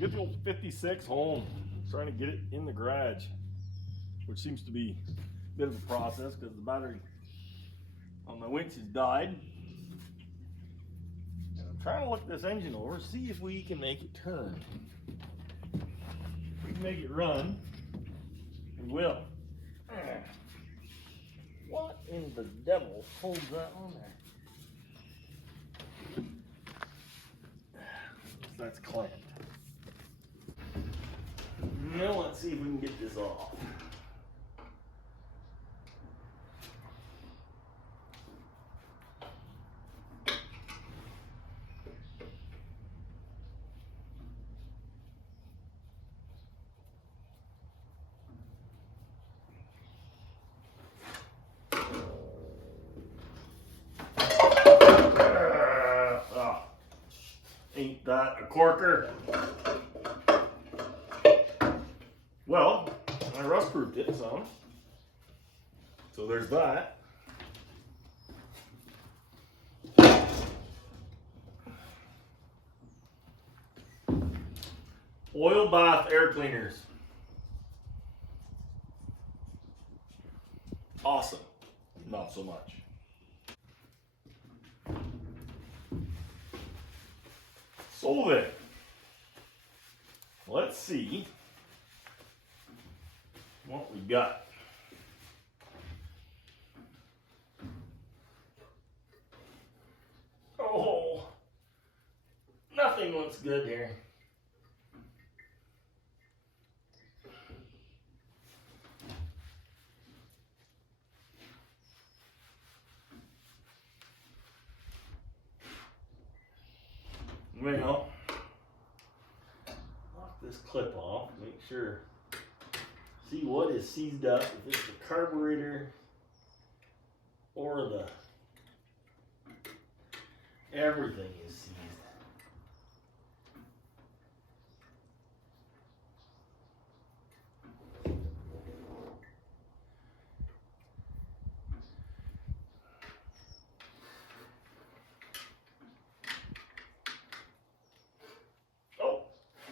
we get the old 56 home. Trying to get it in the garage, which seems to be a bit of a process because the battery on my winch has died. And I'm trying to look this engine over, see if we can make it turn. If we can make it run, we will. What in the devil holds that on there? That's clamped. Now let's see if we can get this off. Ain't that a corker? Well, I rust proofed it some. So there's that. Oil bath air cleaners. Awesome. Not so much. So then, let's see what we got. Oh, nothing looks good here. Well, knock this clip off, make sure, see what is seized up, if it's the carburetor or the, everything is seized.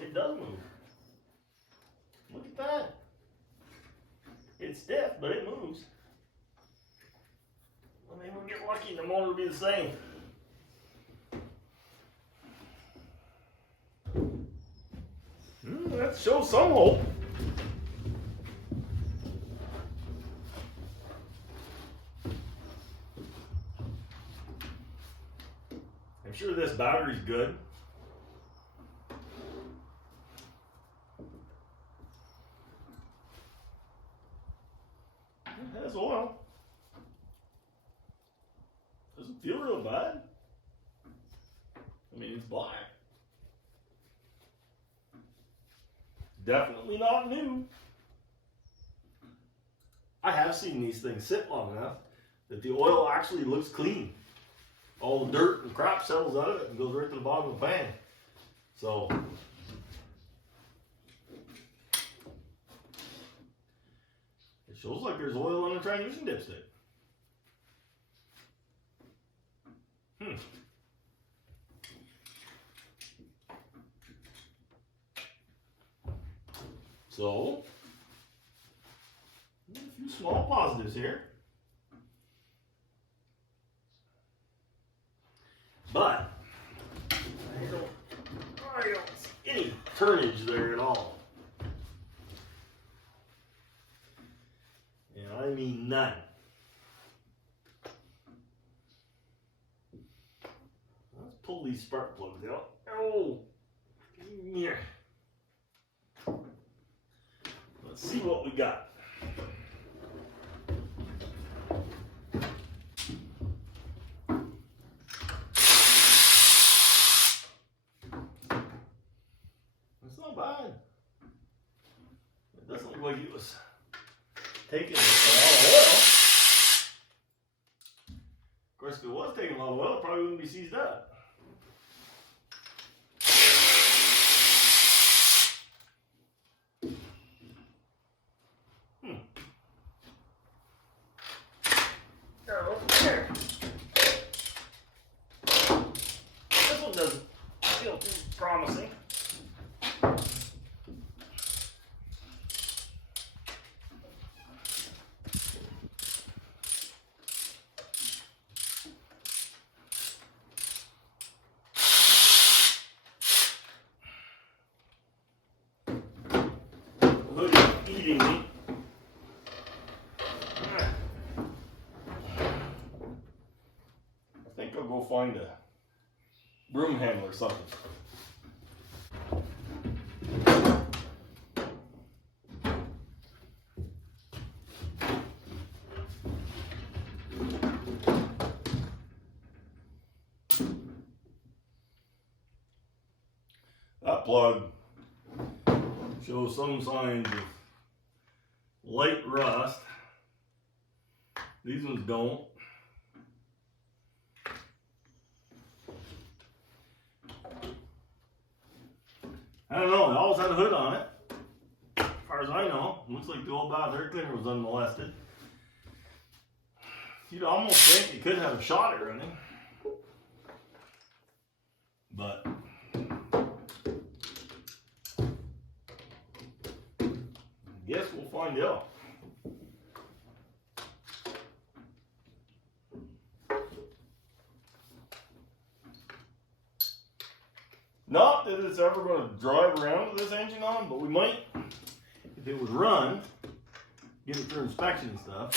It does move. Look at that. It's stiff, but it moves. Well, maybe we'll get lucky and the motor will be the same. That shows some hope. I'm sure this battery's good. It has oil. Doesn't feel real bad. I mean, it's black. Definitely not new. I have seen these things sit long enough that the oil actually looks clean. All the dirt and crap settles out of it and goes right to the bottom of the pan. So, it shows like there's oil on the transmission dipstick. So, a few small positives here. But, I don't see any turnage there at all. And I mean none. Let's pull these spark plugs out. Oh, yeah. Let's see what we got. It's not bad. It doesn't look like it was taking a lot of oil. Of course, if it was taking a lot of oil, it probably wouldn't be seized up. This one doesn't feel too promising. feeding me. I think I'll go find a broom handle or something. That plug shows some signs of light rust. These ones don't. I don't know, it always had a hood on it. As far as I know, looks like the old bath air cleaner was unmolested. You'd almost think you could have shot it running. But I guess we'll find out. Not that it's ever going to drive around with this engine on, but we might, if it was run, get it through inspection and stuff.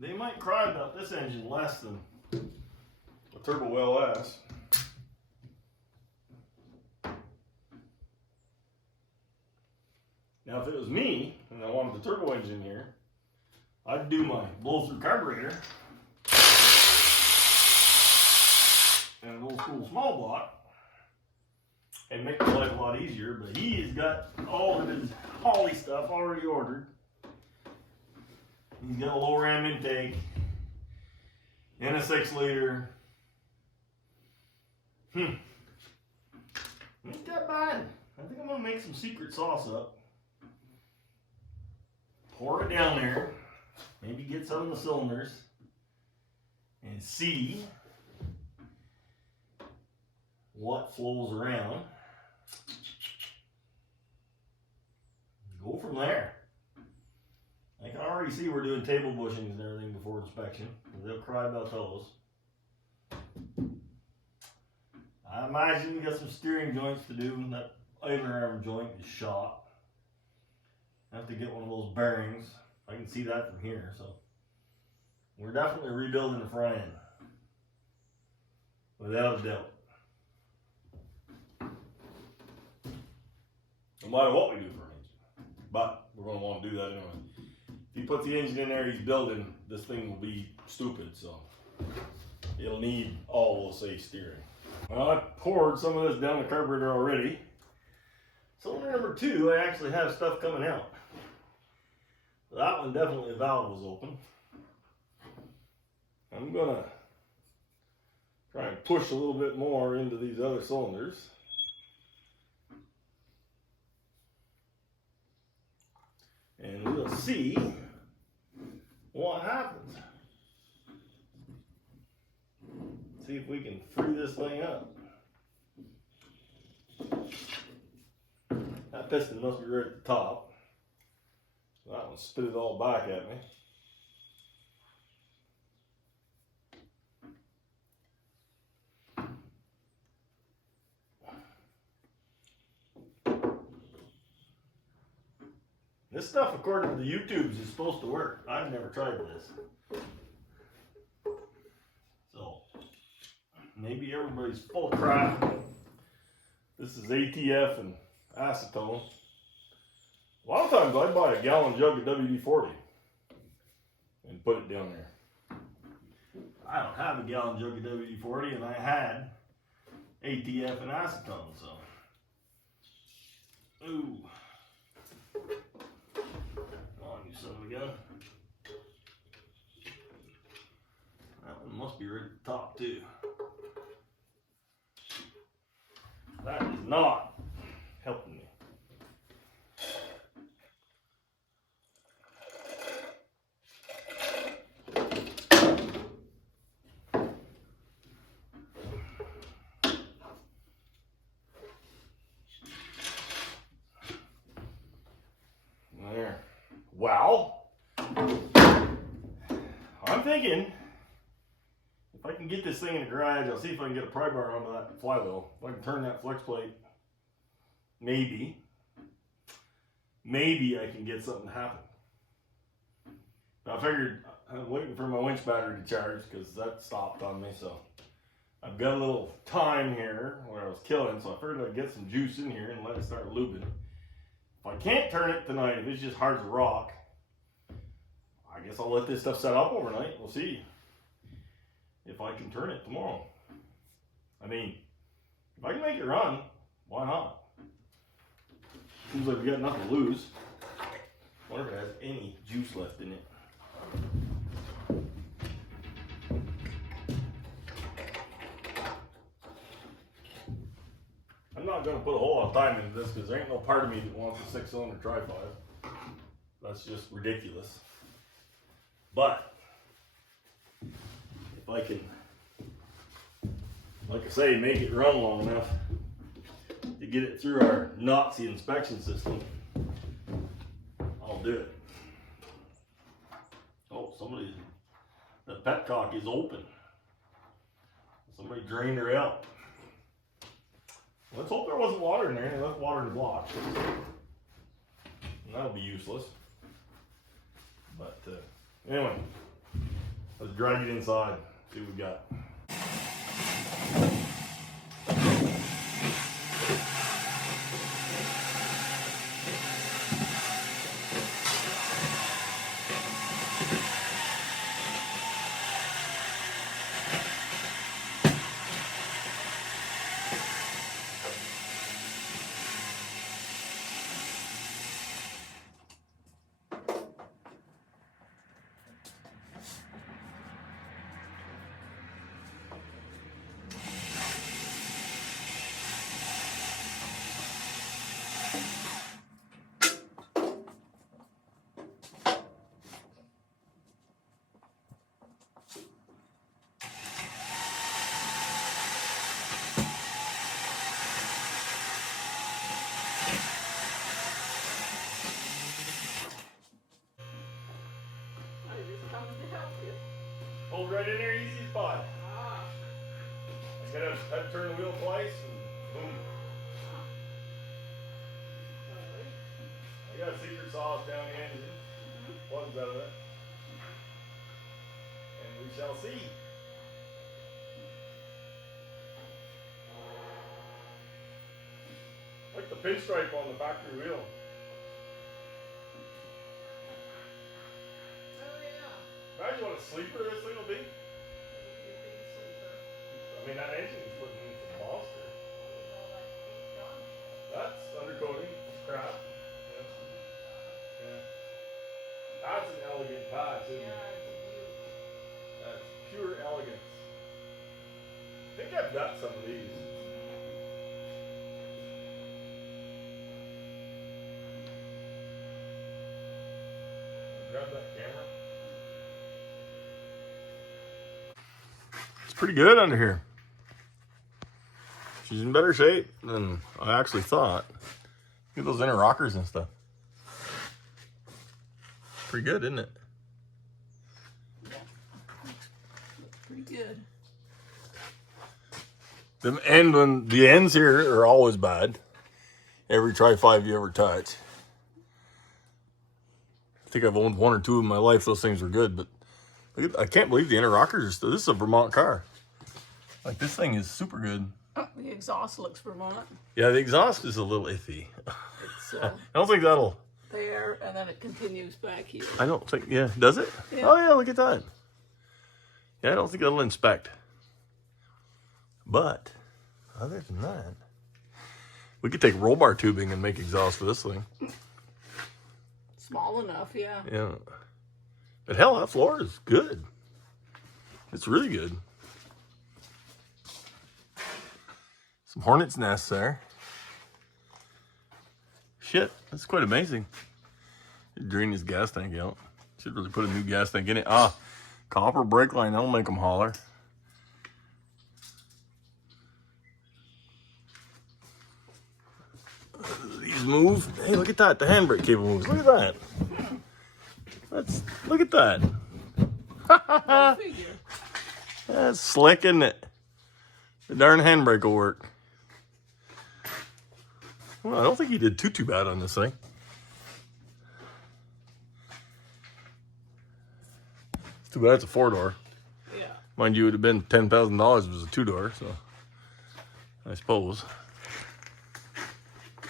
They might cry about this engine less than a Turbo LS. Now if it was me, and I wanted the turbo engine here, I'd do my blow-through carburetor and an old school small block and make my life a lot easier, but he has got all of his Holly stuff already ordered. He's got a low ram intake and a 6-liter. Ain't that bad. I think I'm gonna make some secret sauce up. Pour it down there. Maybe get some of the cylinders and see what flows around. Go from there. I can already see we're doing table bushings and everything before inspection. They'll cry about those. I imagine we got some steering joints to do. That idler arm joint is shot. I have to get one of those bearings. I can see that from here, so we're definitely rebuilding the front end. Without a doubt. No matter what we do for an engine. But we're going to want to do that anyway. If he puts the engine in there he's building, this thing will be stupid, so it'll need all those safe steering. Well, I poured some of this down the carburetor already. Cylinder number 2, I actually have stuff coming out. That one definitely the valve was open. I'm gonna try and push a little bit more into these other cylinders. And we'll see what happens. See if we can free this thing up. That piston must be right at the top. That one spit it all back at me. This stuff, according to the YouTubes, is supposed to work. I've never tried this. So, maybe everybody's full of crap. This is ATF and acetone. A lot of times I'd buy a gallon jug of WD-40 and put it down there. I don't have a gallon jug of WD-40 and I had ATF and acetone, so. Ooh. Come on, you son of a gun. That one must be right at the top too. That is not helping me. There. Well, I'm thinking if I can get this thing in the garage, I'll see if I can get a pry bar onto that flywheel. If I can turn that flex plate, maybe. maybe I can get something to happen. I figured I'm waiting for my winch battery to charge because that stopped on me. So I've got a little time here where I was killing, so I figured I'd get some juice in here and let it start lubing. If I can't turn it tonight, if it's just hard as a rock, I guess I'll let this stuff set up overnight. We'll see if I can turn it tomorrow. I mean, if I can make it run, why not? Seems like we got nothing to lose. Wonder if it has any juice left in it. I'm not going to put a whole lot of time into this because there ain't no part of me that wants a 6-cylinder Tri-5. That's just ridiculous. But if I can, like I say, make it run long enough to get it through our Nazi inspection system, I'll do it. Oh, the petcock is open. Somebody drained her out. Let's hope there wasn't water in there. They left water in the block. And that'll be useless. But anyway, let's drag it inside, see what we got. Hold right in there, easy spot. I gotta turn the wheel twice and boom. I got a secret sauce down the engine. Plugs out of it. And we shall see. Like the pinstripe on the factory wheel. Imagine what a sleeper this thing will be. I mean, that engine is putting in some monster. That's undercoating. It's crap. Yeah. Yeah. That's an elegant patch, isn't it? That's pure elegance. I think I've got some of these. Grab that camera. Pretty good under here. She's in better shape than I actually thought. Look at those inner rockers and stuff. Pretty good, isn't it? Pretty good. The ends here are always bad. Every Tri-5 you ever touch. I think I've owned one or two in my life. Those things were good, but look at, I can't believe the inner rockers are still. This is a Vermont car. Like, this thing is super good. Oh, the exhaust looks Vermont. Yeah, the exhaust is a little iffy. It's I don't think that'll... there, and then it continues back here. I don't think... Yeah, does it? Yeah. Oh, yeah, look at that. Yeah, I don't think that'll inspect. But, other than that, we could take roll bar tubing and make exhaust for this thing. Small enough, yeah. Yeah. But hell, that floor is good. It's really good. Some hornet's nests there. Shit, that's quite amazing. Drain his gas tank out. Should really put a new gas tank in it. Ah, copper brake line, that'll make them holler. These move. Hey, look at that. The handbrake cable moves. Look at that. Look at that. Go figure. That's slick, isn't it? The darn handbrake will work. Well, I don't think he did too bad on this thing. Too bad it's a 4-door. Yeah. Mind you, it would have been $10,000 if it was a 2-door, so I suppose.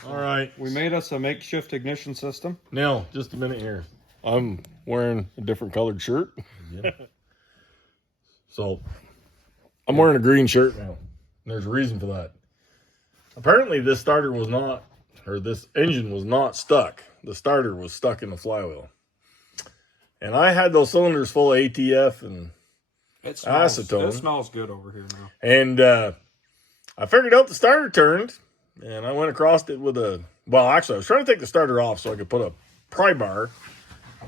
All right. We made us a makeshift ignition system. Now, just a minute here. I'm wearing a different colored shirt. Yeah. So, I'm wearing a green shirt now. There's a reason for that. Apparently, this starter was not, or this engine was not stuck. The starter was stuck in the flywheel. And I had those cylinders full of ATF and acetone. It smells good over here now. And I figured out the starter turned, and I went across it with a, well, actually, I was trying to take the starter off so I could put a pry bar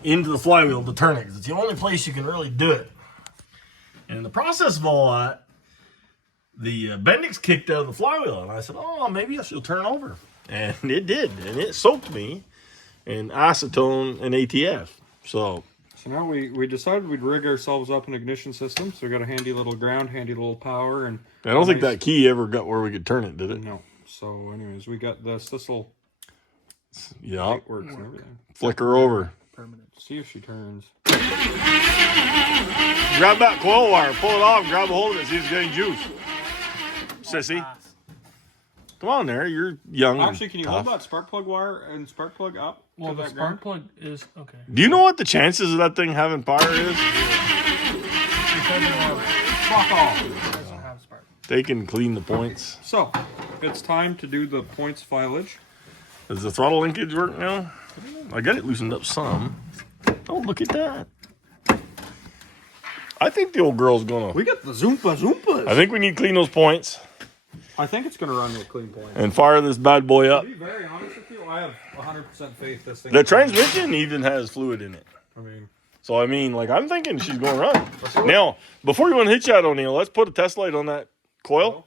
into the flywheel to turn it, because it's the only place you can really do it. And in the process of all that, the Bendix kicked out of the flywheel, and I said, oh, maybe I should turn over. And it did, and it soaked me in acetone and ATF. So now we decided we'd rig ourselves up an ignition system. So we got a handy little ground, handy little power, and I don't think that key ever got where we could turn it, did it? No. So anyways, we got this. This'll works and everything. Flicker over. Permanent. See if she turns. Grab that coil wire, pull it off, grab a hold of it, see if it's getting juice. Sissy. Come on there, you're young. Actually, can you tough. hold that spark plug wire and spark plug up? Well, to the that spark ground? plug is okay. Do you know what the chances of that thing having fire is? Fuck off. It doesn't have spark. They can clean the points. So, it's time to do the points filage. Does the throttle linkage work now? I got it loosened up some. Oh, look at that. I think the old girl's gonna... We got the Zoompa Zoompas. I think we need to clean those points I think it's going to run to a clean point. and fire this bad boy up. To be very honest with you, I have 100% faith this thing. The transmission even has fluid in it. I mean, So, I mean, like, I'm thinking she's going to run. Now, before you want to hit you out, O'Neill, let's put a test light on that coil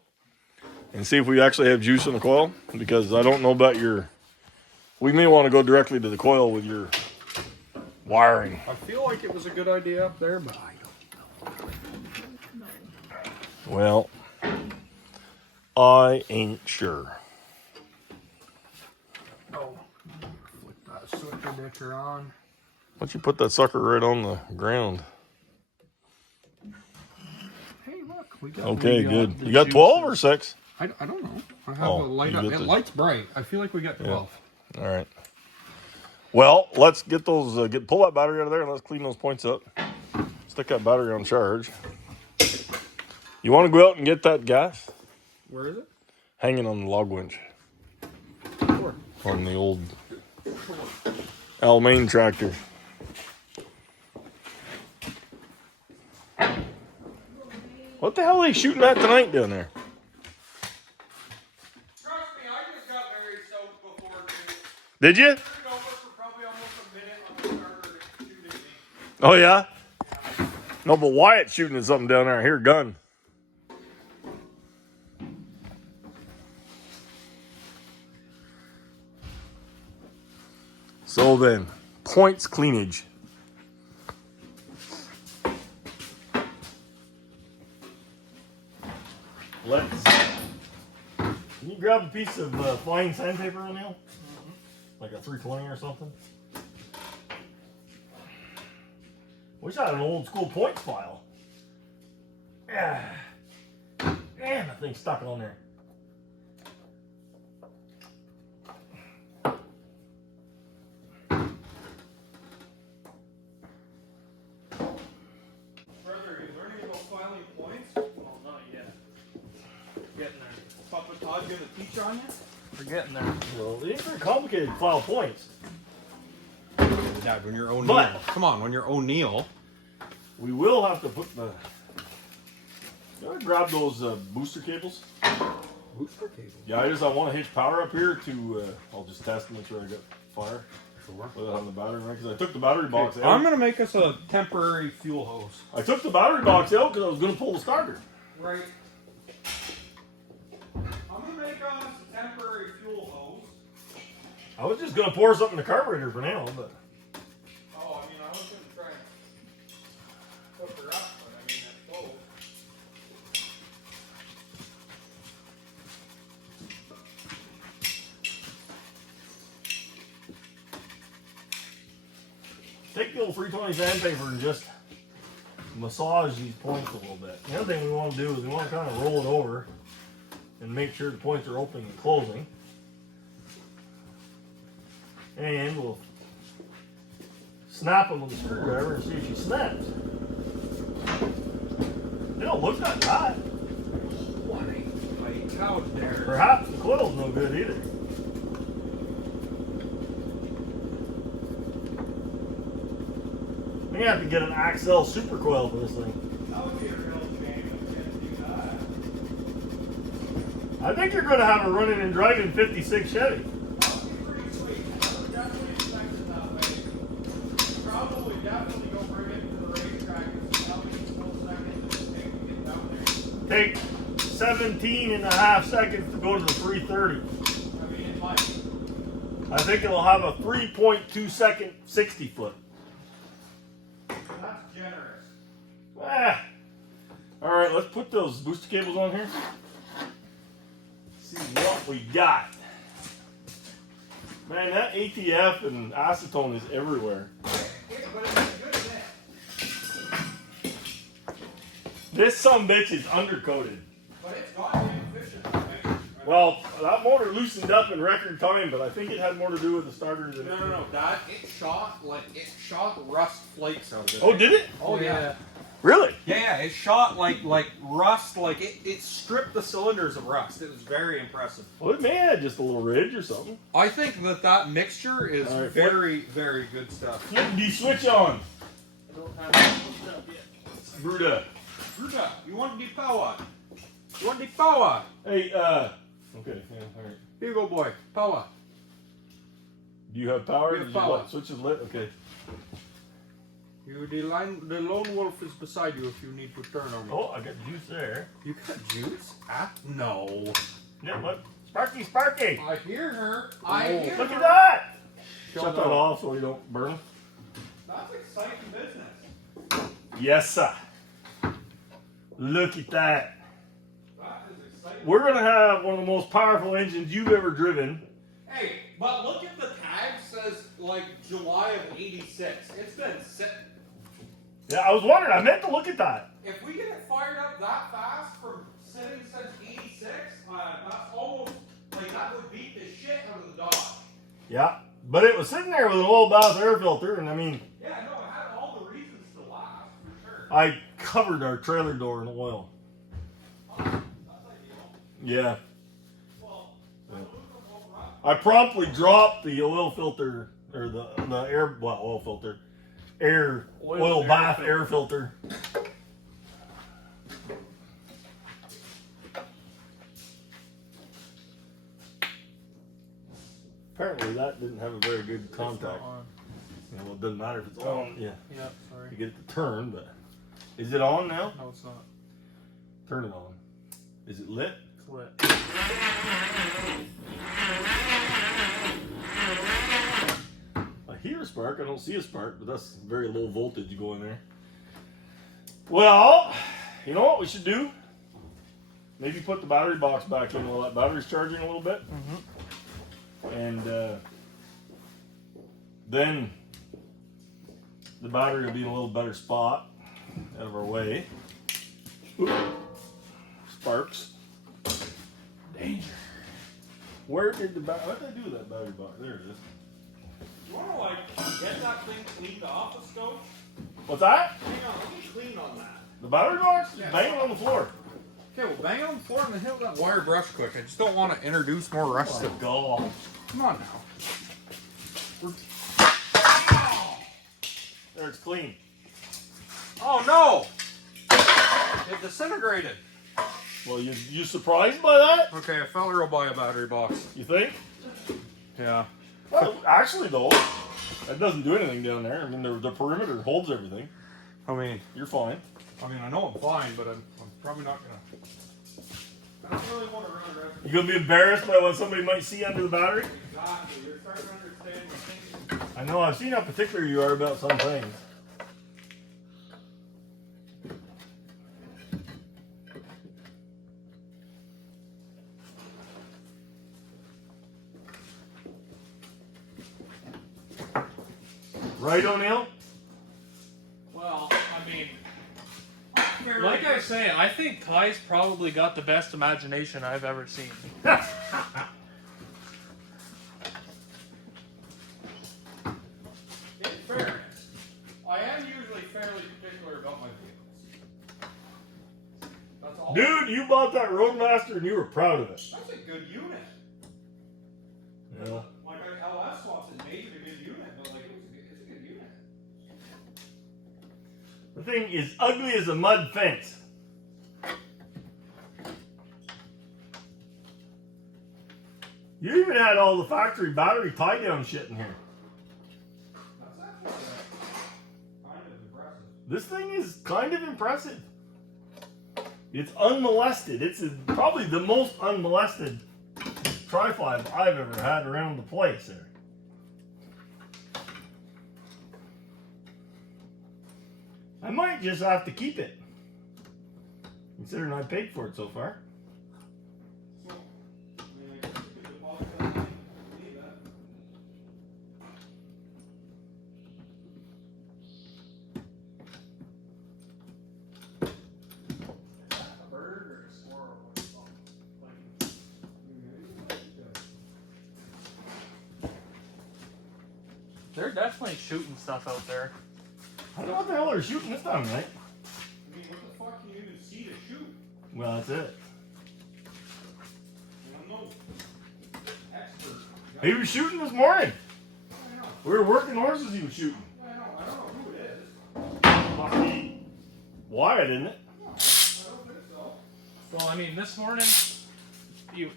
and see if we actually have juice in the coil, because I don't know about your... We may want to go directly to the coil with your wiring. I feel like it was a good idea up there, but I don't. Well, I ain't sure. Oh, flick that switcher ditcher on. Why don't you put that sucker right on the ground? Hey, look, we got. Okay, the, good. the You got juice. 12 or 6? I don't know. I have Oh, a light you up. got It the- lights bright. I feel like we got 12. All right. Well, let's get those. Pull that battery out of there and let's clean those points up. Stick that battery on charge. You want to go out and get that gas? Where is it? Hanging on the log winch Sure. on the old Almain tractor. What the hell are they shooting at tonight down there? Trust me, I just got very soaked before too. Did you? Turned over for probably almost a minute on the starter shooting me. Oh, yeah? No, but Wyatt's shooting at something down there. I hear a gun. So then, points cleanage. Let's. Can you grab a piece of flying sandpaper, O'Neill? Like a 320 or something? Wish I had an old school points file. Yeah. Man, that thing's stuck on there. Brother, are you learning about filing points? Well, not yet. Getting there. Papa Todd gonna teach on you? We're getting there. Well, it ain't very complicated to file points. Dad, when you're O'Neill. But- Come on, when you're O'Neill. We will have to put the. You want to grab those booster cables? Booster cable. Yeah, I want to hitch power up here to. I'll just test and make sure I got fire. Sure. Without having the battery right, because I took the battery box out. I'm gonna make us a temporary fuel hose. I took the battery box out because I was going to pull the starter. Right. I'm gonna make us a temporary fuel hose. I was just going to pour something in the carburetor for now, but. Oh, I mean, I was gonna try and hook her up, but I mean, that's close. Take the old 320 sandpaper and just massage these points a little bit. The other thing we want to do is we want to kind of roll it over and make sure the points are opening and closing. And we'll snap them with a screwdriver and see if she snaps. They don't look that bad. What a couch there. Perhaps the coil's no good either. I'm gonna have to get an Axel super coil for this thing. That would be a real shame if we didn't do that. I think you're gonna have a running and driving 56 Chevy. That would be pretty sweet. I would definitely expect it that way. Probably definitely go bring it to the racetrack and see how many full seconds it takes to get down there. Take 17 and a half seconds to go to the 330. I mean, it might. I think it'll have a 3.2 second 60 foot. That's generous. Ah. All right, let's put those booster cables on here. See what we got. Man, that ATF and acetone is everywhere. Yeah, but it's good at that. This sumbitch is undercoated. But it's goddamn efficient. Well, that motor loosened up in record time, but I think it had more to do with the starter than. No. That it shot rust flakes out of it. Oh, did it? Oh yeah. Really? Yeah, it shot like rust, like it stripped the cylinders of rust. It was very impressive. Well, it may have just a little ridge or something. I think that mixture is All right, very, very good stuff. Flip the switch on. I don't have it hooked up yet. Bruda. Ruta, you want the power? You want the power? Hey, okay, yeah, all right. Here you go, boy. Power. Do you have power? We have Did you power. let- switch is lit? Okay. The lone wolf is beside you if you need to turn on it. Oh, I got juice there. You got juice? Ah, no. Yeah, what? Sparky, Sparky! I hear her. I Oh, hear look her. at that! Shut Shut that up. off so you don't burn. That's exciting business. Yes, sir. Look at that. That is exciting. We're gonna have one of the most powerful engines you've ever driven. Hey, but look at the tag says like July of '86. It's been sitting. Yeah, I was wondering. I meant to look at that. If we get it fired up that fast from sitting since '86, that's almost like that would beat the shit out of the Dodge. Yeah, but it was sitting there with an oil bath air filter, and I mean, Yeah, no, it had all the reasons to last for sure. I covered our trailer door in oil. That's ideal. Yeah. Well, I promptly dropped the oil filter, or the air, well, oil filter, oil bath air filter. Apparently that didn't have a very good contact. Yeah, well, it doesn't matter if it's on. Yeah, Yeah, sorry. you get it to turn, but is it on now? No, it's not. Turn it on. Is it lit? It's lit. I hear a spark. I don't see a spark, but that's very low voltage going there. Well, you know what we should do? Maybe put the battery box back in while that battery's charging a little bit. And then the battery will be in a little better spot out of our way. Oop. Sparks. danger. Where did the battery? What did I do with that battery box? There it is. You want to like get that thing cleaned off the stove? What's that? Hang on, let me clean on that. The battery box? Yeah. Bang it on the floor. Okay, well, bang it on the floor and then hit that wire brush quick. I just don't want to introduce more rust. Oh, God. Come on now. There, it's clean. Oh no! It disintegrated. Well, you surprised by that? Okay, I felt real buy a battery box. You think? Yeah. Well, actually, though, that doesn't do anything down there. I mean, the perimeter holds everything. I mean, You're fine. I know I'm fine, but I'm probably not gonna. I don't really want to run around. You gonna be embarrassed by what somebody might see under the battery? Exactly. You're starting to understand my thinking. I know. I've seen how particular you are about some things. Right, O'Neill? Well, I mean, fairly. Like I say, I think Ty's probably got the best imagination I've ever seen. In fairness, I am usually fairly particular about my vehicles. That's all. Dude, you bought that Roadmaster and you were proud of it. That's a good unit. Yeah. Like LS swaps it made it a good unit, but like it's a good unit. The thing is ugly as a mud fence. You even had all the factory battery tie down shit in here. That's actually kind of impressive. This thing is kind of impressive. It's unmolested. It's probably the most unmolested Tri-5 I've ever had around the place there. I might just have to keep it, considering I paid for it so far. I mean, I guess you could deposit that thing, leave that. A bird or a squirrel or something. They're definitely shooting stuff out there. I don't know what the hell they're shooting this time, right? I mean, what the fuck can you even see to shoot? Well, that's it. I'm no expert. He was shooting this morning. I know. We were working horses. He was shooting. I know. I don't know who it is. Must be Wyatt, isn't it? No, I don't think so. Well, I mean, this morning, you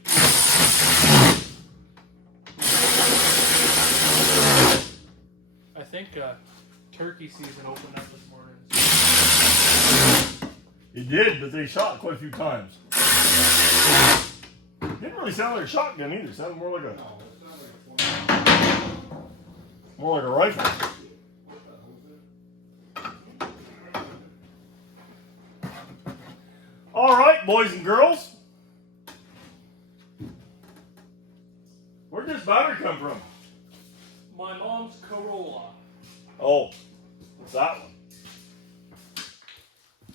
I think turkey season opened up this morning. It did, but they shot quite a few times. Didn't really sound like a shotgun either. It sounded more like a No, it's not like a more like a rifle. All right, boys and girls. Where'd this battery come from? My mom's Corolla. Oh, what's that one?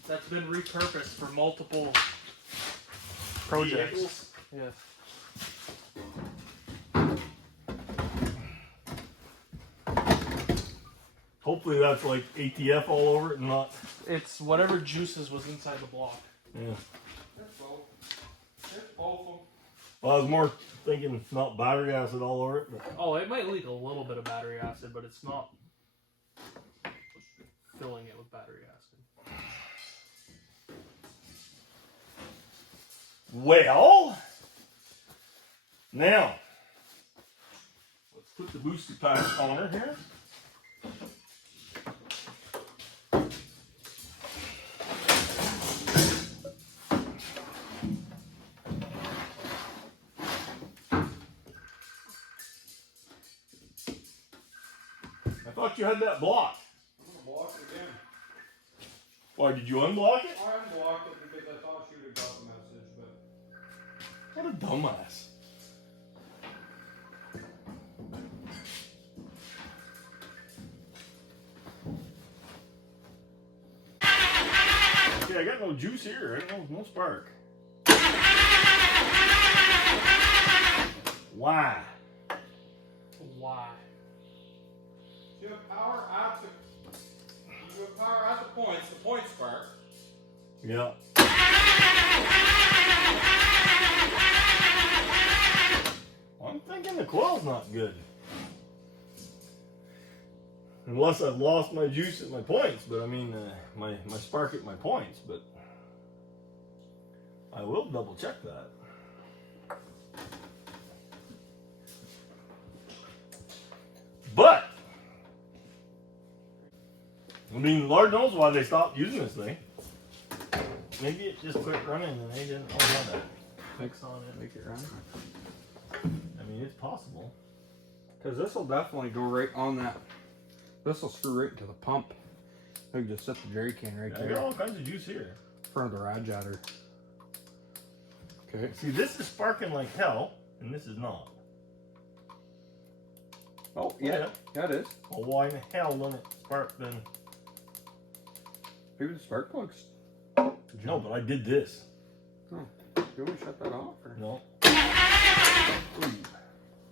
That's been repurposed for multiple projects. Vehicles? Yeah. Hopefully that's like ATF all over it and not. It's whatever juices was inside the block. Yeah. There's both. There's both of them. Well, I was more thinking not battery acid all over it, but Oh, it might leak a little bit of battery acid, but it's not filling it with battery acid. well. Now, let's put the booster pack on her here. I thought you had that blocked. I'm gonna block it again. Why did you unblock it? I unblocked it because I thought she would have got the message, but What a dumbass. Okay, I got no juice here. I don't know, no spark. Why? Why? you have power at the points. The points spark. Yeah. I'm thinking the coil's not good. Unless I've lost my juice at my points, but I mean, my spark at my points, but I will double check that. But, I mean, Lord knows why they stopped using this thing. Maybe it just quit running and they didn't know how to fix on it, make it run. I mean, it's possible. Because this will definitely go right on that. This will screw right into the pump. I can just set the jerry can right I there got all kinds of juice here. in front of the radiator. Okay. See, this is sparking like hell, and this is not. Oh, yeah. Yeah, it is. Well, why in the hell don't it spark then? Maybe the spark plug's No, but I did this. Oh. Do you want me to shut that off? Or? No. Why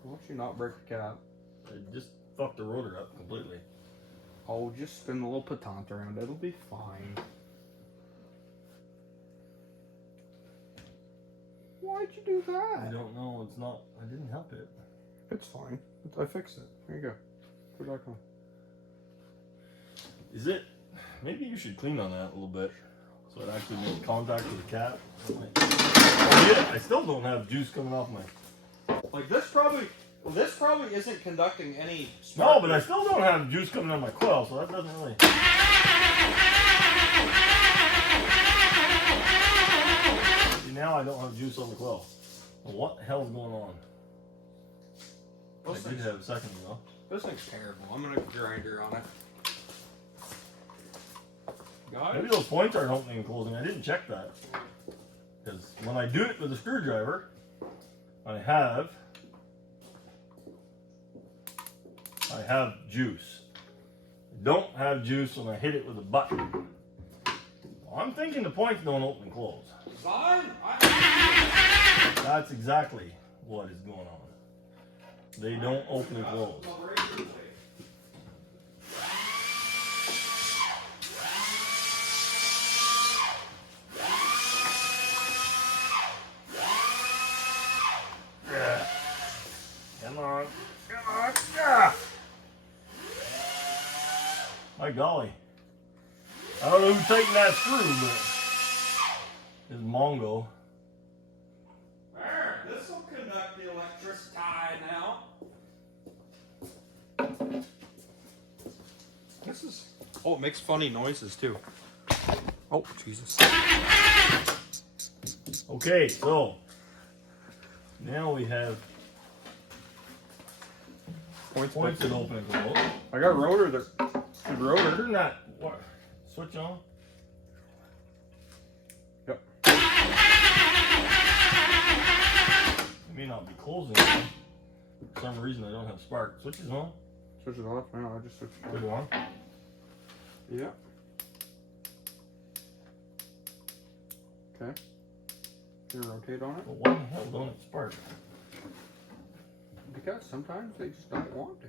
don't you not break the cap? I just fucked the rotor up completely. Oh, just spin the little patent around. It'll be fine. Why'd you do that? I don't know. It's not. I didn't help it. It's fine. I fixed it. There you go. Put it back on. Is it? Maybe you should clean on that a little bit so it actually makes contact with the cap. Oh yeah, I still don't have juice coming off my. Like this probably isn't conducting any. No, but I still don't have juice coming on my coil, so that doesn't really. See, now I don't have juice on the coil. Well, what the hell's going on? I did have a second ago. This thing's terrible. I'm gonna grinder on it. Got Maybe it? those points aren't opening and closing. I didn't check that. Because when I do it with a screwdriver, I have juice. I don't have juice when I hit it with a button. Well, I'm thinking the points don't open and close. Design? That's exactly what is going on. They don't open and close. Yeah. Come on. Come on. Yeah. My golly. I don't know who tightened that screw, but it's Mongo. There, this will conduct the electricity now. This is. Oh, it makes funny noises too. Oh, Jesus. Okay, so now we have points that open and close. I got a rotor there. The rotor. Turn that what, switch on. Yep. It may not be closing. For some reason I don't have spark. Switch is on. Switch it off. No, I just switched it Good on. one. Yeah. Okay. Can you rotate on it? But why the hell don't it spark? Because sometimes they just don't want to.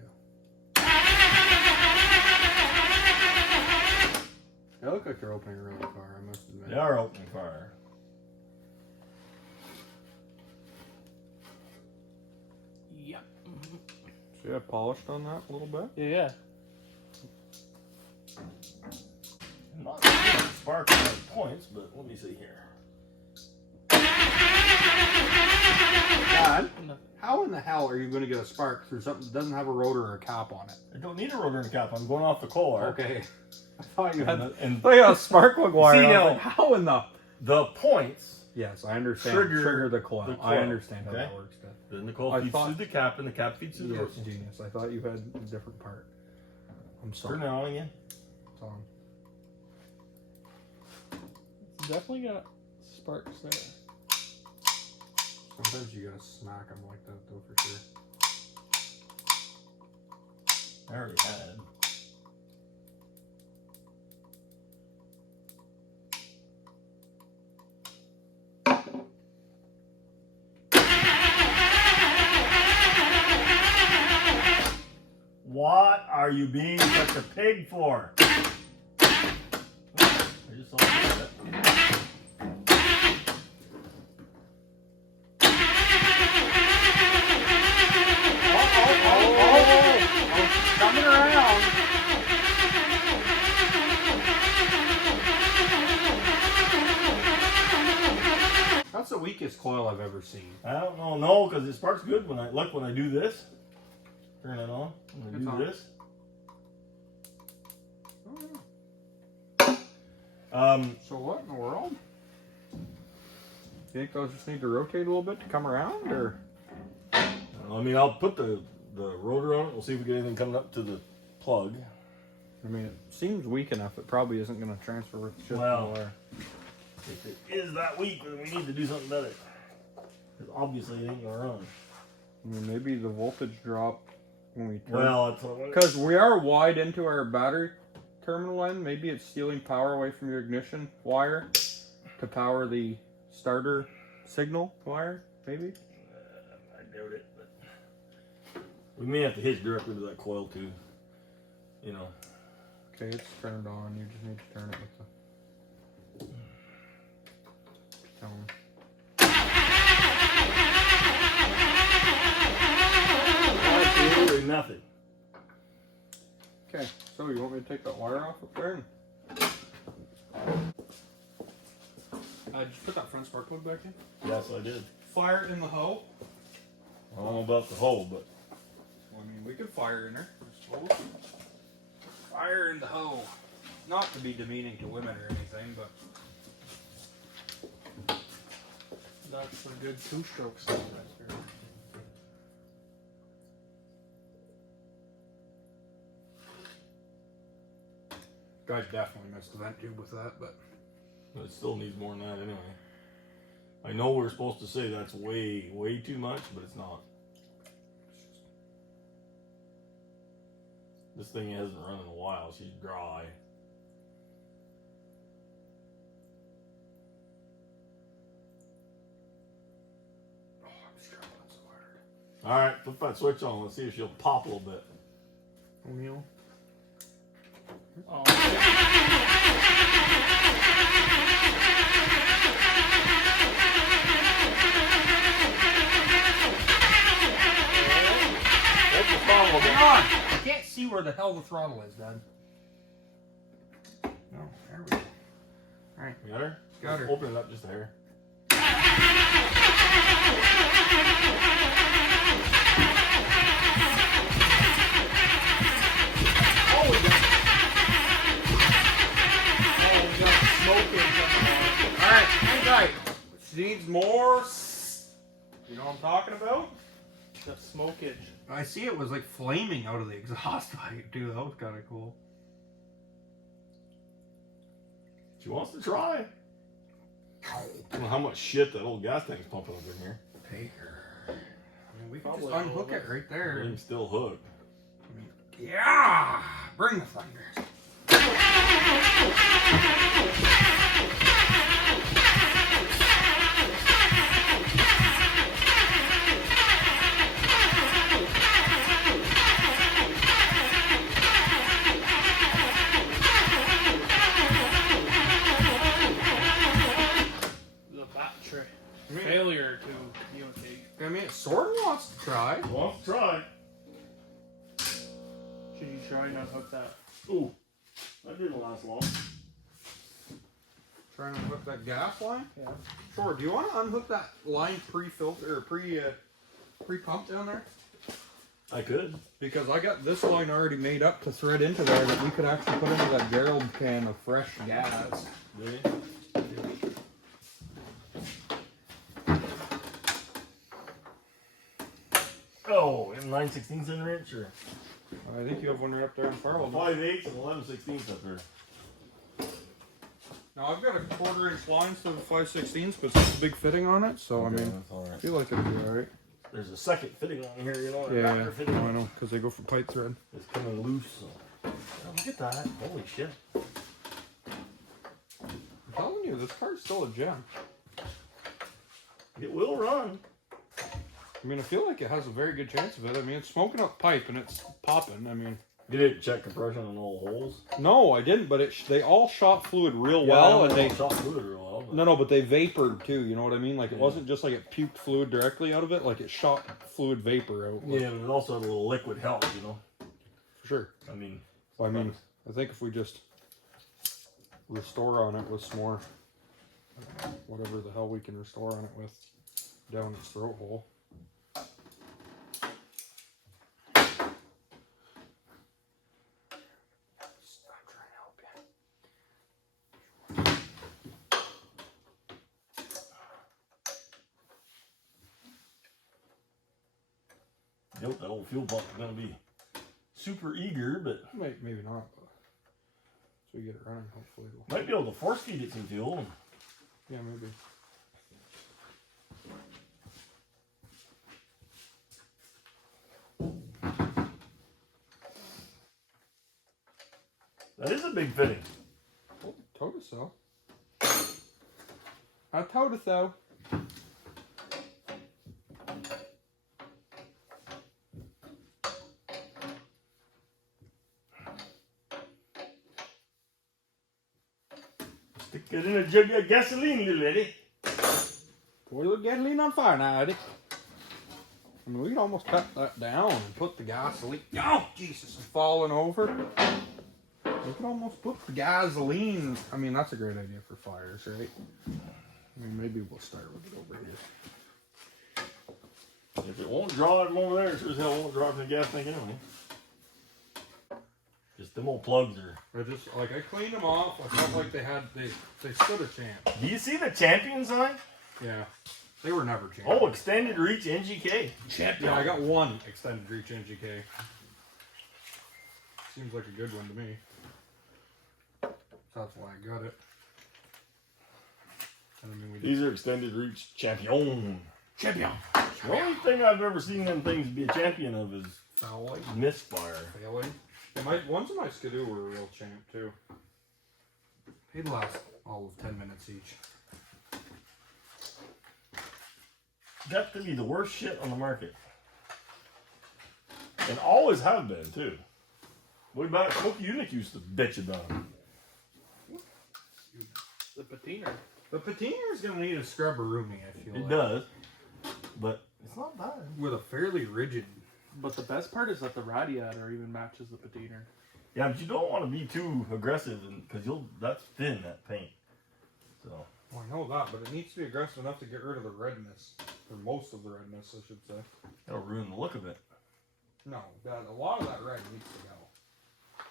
They look like they're opening a really far, I must admit. They are opening fire. Yep. See, I polished on that a little bit. Yeah. I'm not seeing spark on the points, but let me see here. Dad, how in the hell are you going to get a spark through something that doesn't have a rotor or a cap on it? I don't need a rotor and cap. I'm going off the coal arc. Okay. I thought you had And a spark plug wire. See, I was now- like, how in the... points. Yes, I understand. Trigger the coil. the I coil, understand how okay? that works, Dad. Then the coal I feeds thought- through the cap, and the cap feeds through the Yes, rotor. genius. I thought you had a different part. I'm sorry. Turn it on again. It's on. It's definitely got sparks there. Sometimes you gotta smack them like that, though, for sure. I already had. What are you being such a pig for? I just saw that. Coming around. That's the weakest coil I've ever seen. I don't know, no, because it sparks good when I do this. Turn it on. When I It's do on. this. So what in the world? You think those just need to rotate a little bit to come around, or? I mean, I'll put the rotor on it. We'll see if we get anything coming up to the plug. I mean, it seems weak enough. It probably isn't going to transfer with the shift Well. wire. If it is that weak, then we need to do something better. Because obviously it ain't gonna run. I mean, maybe the voltage drop when we turn. Well, it's Because we are wide into our battery terminal end. Maybe it's stealing power away from your ignition wire. to power the starter signal wire, maybe? I doubt it, but we may have to hitch directly to that coil too. You know. Okay, it's turned on. You just need to turn it with the. Tell 'em. Absolutely nothing. Okay, so you want me to take that wire off up there? Just put that front spark plug back in. Yes, I did. Fire in the hoe. I don't know about the hole, but Well, I mean, we could fire in there, I suppose. Fire in the hoe. Not to be demeaning to women or anything, but That's a good 2-stroke sound right there. guys definitely missed the vent tube with that. But it still needs more than that anyway. I know we're supposed to say that's way, way too much, but it's not. This thing hasn't run in a while. She's dry. oh, I'm struggling so hard. All right, flip that switch on. Let's see if she'll pop a little bit. O'Neill. Oh, That's the problem. Hang on! I can't see where the hell the throttle is, Dad. No, there we go. Alright, You got her? got her. Open it up just a hair. Oh, we got smoking. Alright, hang tight. She needs more. You know what I'm talking about? The smokage. I see it was like flaming out of the exhaust pipe too. That was kind of cool. She wants to try. I don't know how much shit that old gas tank's pumping up in here. Take her. I mean, we can Probably just a unhook little it right there. Thing's still hooked. Yeah! Bring the thunder. The battery. Failure to communicate. I mean, it sort of wants to try. Wants to try. Should you try and unhook that? Ooh, that didn't last long. Trying to unhook that gas line? Yeah. Sure. Do you want to unhook that line pre-filter or pre-pump down there? I could. Because I got this line already made up to thread into there that we could actually put into that Gerald can of fresh gas. Really? Oh, in 9/16 inch or I think you have one right up there in Farwell. 5/8 and 11/16 up there. Now I've got a 1/4 inch line instead of 5/16, but it's a big fitting on it, so I mean, that's all I right. feel like it'll be alright. There's a second fitting on here, you know. Yeah, Another fitting I on. know, because they go for pipe thread. It's coming loose. So. Oh, look at that! Holy shit! I'm telling you, this car's still a gem. It will run. I mean, I feel like it has a very good chance of it. I mean, it's smoking up pipe and it's popping. I mean, You didn't check compression on all holes. no, I didn't, but they all shot fluid real Yeah, well, I and know they it shot fluid real well. But no, but they vapored too. You know what I mean? Like it Yeah. wasn't just like it puked fluid directly out of it. Like it shot fluid vapor out. yeah, but it also had a little liquid help, you know. For sure. I mean, Well, I mean, I think if we just restore on it with some more, whatever the hell we can restore on it with, down its throat hole. I'm trying to help you. nope, that old fuel pump is gonna be super eager, but Maybe not. But so we get it running, hopefully. might be able to force feed it some fuel. Yeah, maybe. That is a big fitting. Oh, told us so. I told her so. Stick it in a jug of gasoline, little lady. Pour a little gasoline on fire now, Eddie. I mean, we could almost cut that down and put the gasoline. Oh, Jesus, it's falling over. We could almost put the gasoline. I mean, that's a great idea for fires, right? I mean, maybe we'll start with it over here. If it won't draw it from over there, it sure as hell won't draw it from the gas tank anyway. Just them old plugs are. I just, like, I cleaned them off. I felt like they stood a chance. Do you see the champion sign? Yeah. They were never champions. Oh, extended reach NGK. Champion. Yeah, I got one extended reach NGK. Seems like a good one to me. That's why I got it. And I mean, These are extended reach champion. champion. The only thing I've ever seen them things be a champion of is Fouling. misfire. Failing. Yeah, ones in my Skidoo were a real champ too. They'd last all of 10 minutes each. Got to be the worst shit on the market. And always have been too. Way back, Smokey Unique used to bitch about them. The patina. The patina is going to need a scrub or rooming, I feel It like. does. But it's not bad. With a fairly rigid. But the best part is that the radiator even matches the patina. Yeah, but you don't want to be too aggressive because that's thin, that paint. So Well, I know that, but it needs to be aggressive enough to get rid of the redness. Or most of the redness, I should say. that'll ruin the look of it. No, a lot of that red needs to go.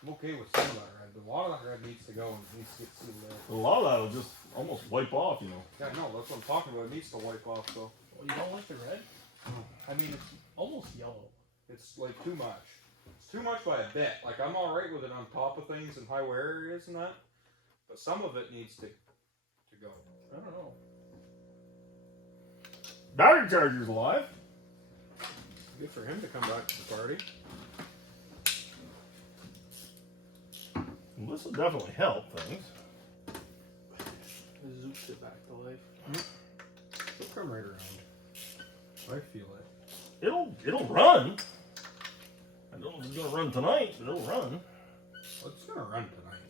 I'm okay with some of that red, but a lot of that red needs to go and it needs to get sealed out. A lot of that will just almost wipe off, you know. Yeah, no, that's what I'm talking about. It needs to wipe off, though. Well, you don't like the red? I mean, it's almost yellow. It's like too much. It's too much by a bit. Like, I'm alright with it on top of things in high wear areas and that, but some of it needs to go. I don't know. Battery charger's alive. Good for him to come back to the party. Well, this will definitely help things. Zoops it back to life. It'll come right around. I feel it. It'll run. I don't know if it's gonna run tonight, but it'll run. Well, it's gonna run tonight.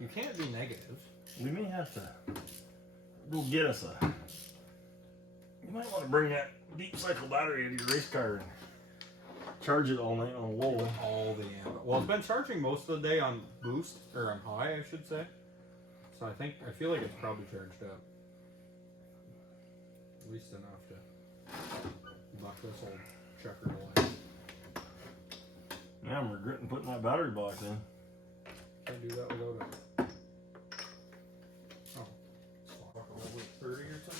You can't be negative. We may have to go get us a. You might want to bring that deep cycle battery into your race car and charge it all night on low. All the amp. Well, it's been charging most of the day on boost, or on high, I should say. So I feel like it's probably charged up. At least enough to knock this old checker away. Yeah, I'm regretting putting that battery box in. Can't do that without it. Oh. Swap over 30 or something?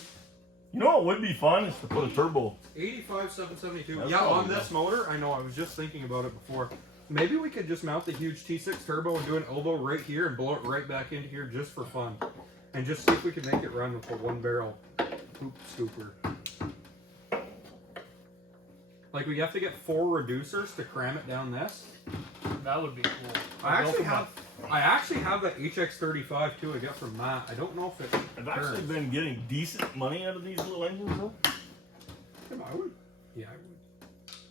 You know what would be fun is to put a turbo. 85,772. That's Yeah, probably on this motor, I know, I was just thinking about it before. Maybe we could just mount the huge T6 turbo and do an elbow right here and blow it right back into here just for fun. And just see if we can make it run with a one barrel hoop scooper. Like, we have to get 4 reducers to cram it down this. That would be cool. I actually have that HX35 too I got from Matt. I don't know if it I've actually been getting decent money out of these little engines though. I would. Yeah, I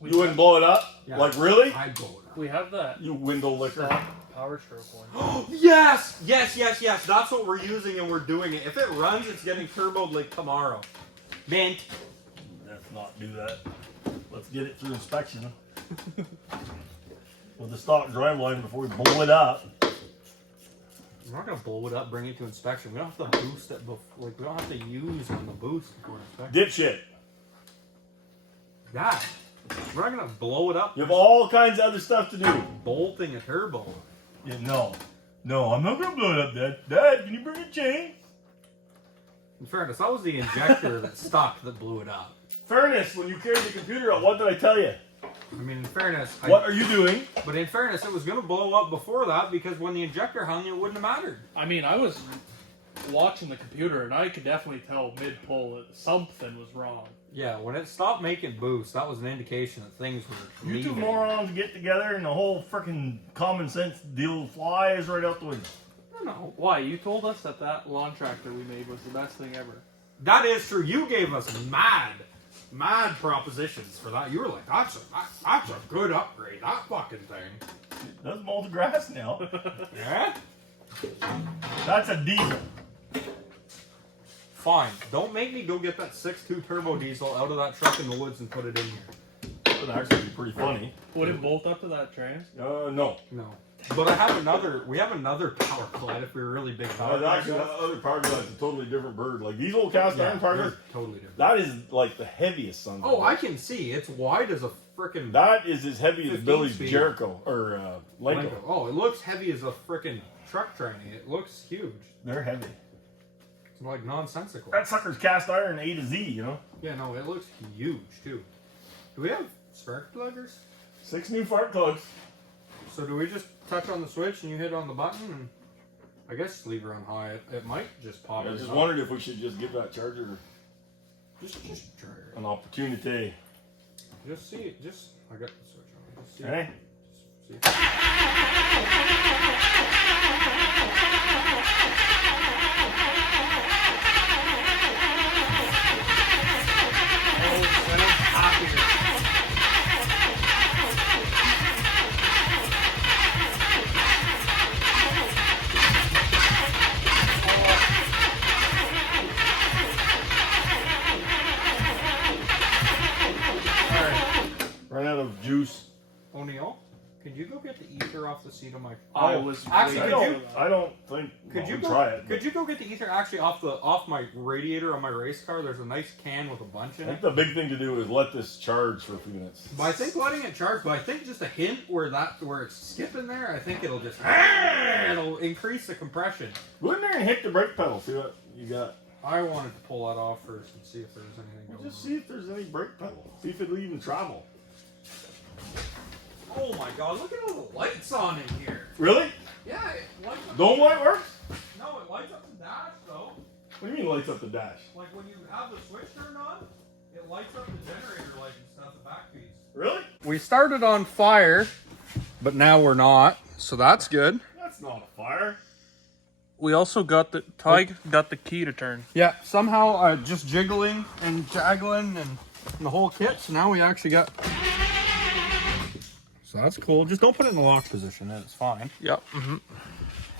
would. You wouldn't blow it up? Yeah. Like really? I'd blow it up. We have that You window licker. stock Power Stroke one. Yes! That's what we're using and we're doing it. If it runs, it's getting turboed like tomorrow. Mint. Let's not do that. Let's get it through inspection. With the stock driveline before we blow it up. We're not gonna blow it up, bring it to inspection. We don't have to boost it we don't have to use on the boost before inspection. Dipshit. That. We're not gonna blow it up. You have all kinds of other stuff to do. Bolting a turbo. Yeah, no. No, I'm not gonna blow it up, Dad. Dad, can you bring a chain? In fairness, that was the injector that stuck that blew it up. Fairness, when you carried the computer out, what did I tell you? I mean, in fairness, What are you doing? but in fairness, it was gonna blow up before that because when the injector hung, it wouldn't have mattered. I mean, I was watching the computer and I could definitely tell mid-pull that something was wrong. Yeah, when it stopped making boost, that was an indication that things were You two leaving. morons get together and the whole freaking common sense deal flies right out the window. No. Why? You told us that lawn tractor we made was the best thing ever. That is true. You gave us mad propositions for that. You were like, that's a good upgrade. That fucking thing. It does mow the grass now. Yeah. That's a diesel. Fine. Don't make me go get that 6.2 turbo diesel out of that truck in the woods and put it in here. That would actually be pretty funny. Would it bolt up to that trans? No. No. But we have another power clad if we were really big power Actually, that other power grid's a totally different bird. Like these old cast iron power grids, totally different. that is like the heaviest son. Oh, I can see. It's wide as a frickin' That is as heavy as 15 Billy's speed. Jericho or Lenko. Oh, it looks heavy as a frickin' truck tranny. It looks huge. They're heavy. It's like nonsensical. That sucker's cast iron A to Z, you know. Yeah, no, it looks huge too. Do we have spark pluggers? 6 new fart plugs. So do we just touch on the switch and you hit on the button and I guess leave her on high. It might just pop. I it just up. wondered if we should just give that charger Just try her. an opportunity. Just see it. Just I got the switch on. Just see Hey? it. Just see it. Ran out of juice. O'Neill, could you go get the ether off the seat of my? I was actually, waiting could for I don't think. Could well, you we'll go? try it? Could you go get the ether actually off my radiator on my race car? There's a nice can with a bunch I in think it. the big thing to do is let this charge for a few minutes. But I think letting it charge. But I think just a hint where it's skipping there. I think it'll just it'll increase the compression. Go in there and hit the brake pedal. See what you got. I wanted to pull that off first and see if there's anything. We'll going just on. see if there's any brake pedal. See if it'll even travel. Oh my God! Look at all the lights on in here. Really? Yeah, it lights up. Dome light works? No, it lights up the dash though. What do you mean lights up the dash? Like when you have the switch turned on, it lights up the generator light and stuff. The back feeds. Really? We started on fire, but now we're not, so that's good. That's not a fire. We also got Ty got the key to turn. Yeah, somehow just jiggling and jaggling and the whole kit. So now we actually got. So that's cool. Just don't put it in the lock position. It's fine. Yep. Mm-hmm.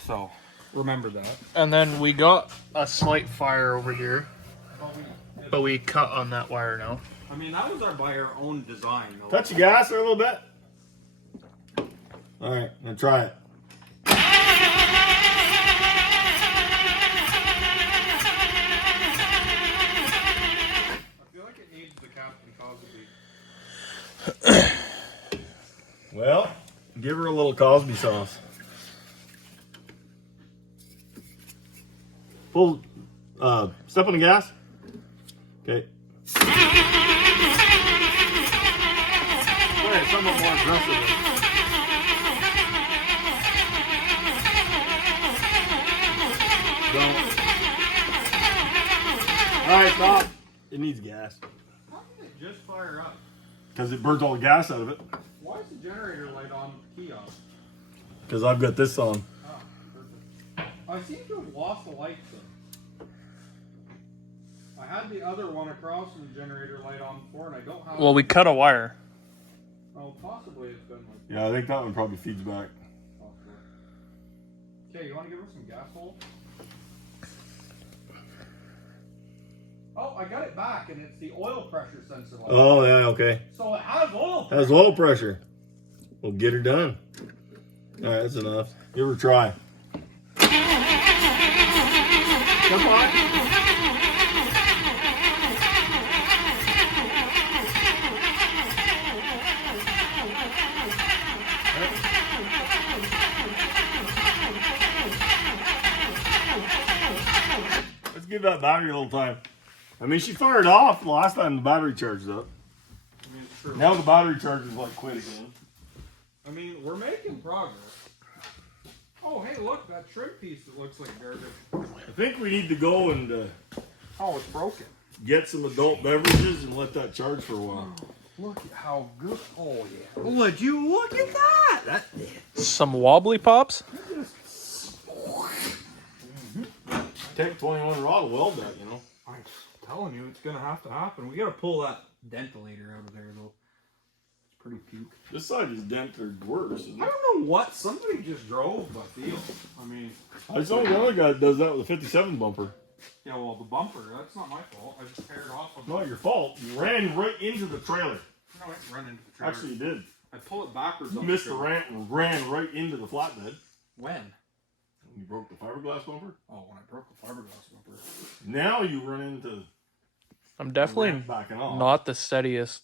So remember that. And then we got a slight fire over here, but we cut on that wire now. I mean, that was by our own design. Though. Touch the gas there a little bit. All right, now try it. I feel like it needs the Captain Cosby. Well, give her a little Cosby sauce. Full, step on the gas. Okay. Go ahead, somewhat more aggressive. Don't. Alright, stop. It needs gas. How can it just fire up? Because it burns all the gas out of it. Why is the generator light on with the key off? Because I've got this on. Oh, perfect. I seem to have lost the light though. I had the other one across from the generator light on before, and I don't have. Well, we cut a wire. Oh, possibly it's been like. Yeah, I think that one probably feeds back. Possibly. Okay, you want to give her some gas hole? Oh, I got it back, and it's the oil pressure sensor light. Oh, yeah, okay. So it has oil pressure. Has low pressure. We'll get her done. All right, that's enough. Give her a try. Come on. Let's give that battery a little time. I mean, she fired off the last time the battery charged up. I mean, it's true. Now the battery charge is like quit again. I mean, we're making progress. Oh, hey, look, that shrimp piece that looks like garbage. I think we need to go and Oh, it's broken. get some adult beverages and let that charge for a while. Look at how good. Oh, yeah. Would you look at that? Some wobbly pops. Tech 21 rod will weld that, you know. telling you, it's gonna have to happen. We gotta pull that ventilator out of there though. It's pretty puke. This side is dented worse, isn't I it? don't know what somebody just drove, but feel. I mean, I saw the other guy that does that with a 57 bumper. yeah, well, the bumper, that's not my fault. I just tear it off. Of Not your fault. You ran right into the trailer. No, I didn't run into the trailer. Actually, you did. I pull it backwards. You on missed the trailer. ramp and ran right into the flatbed. When? You broke the fiberglass bumper. Oh, when I broke the fiberglass bumper. Now you run into I'm the definitely ramp backing off. not the steadiest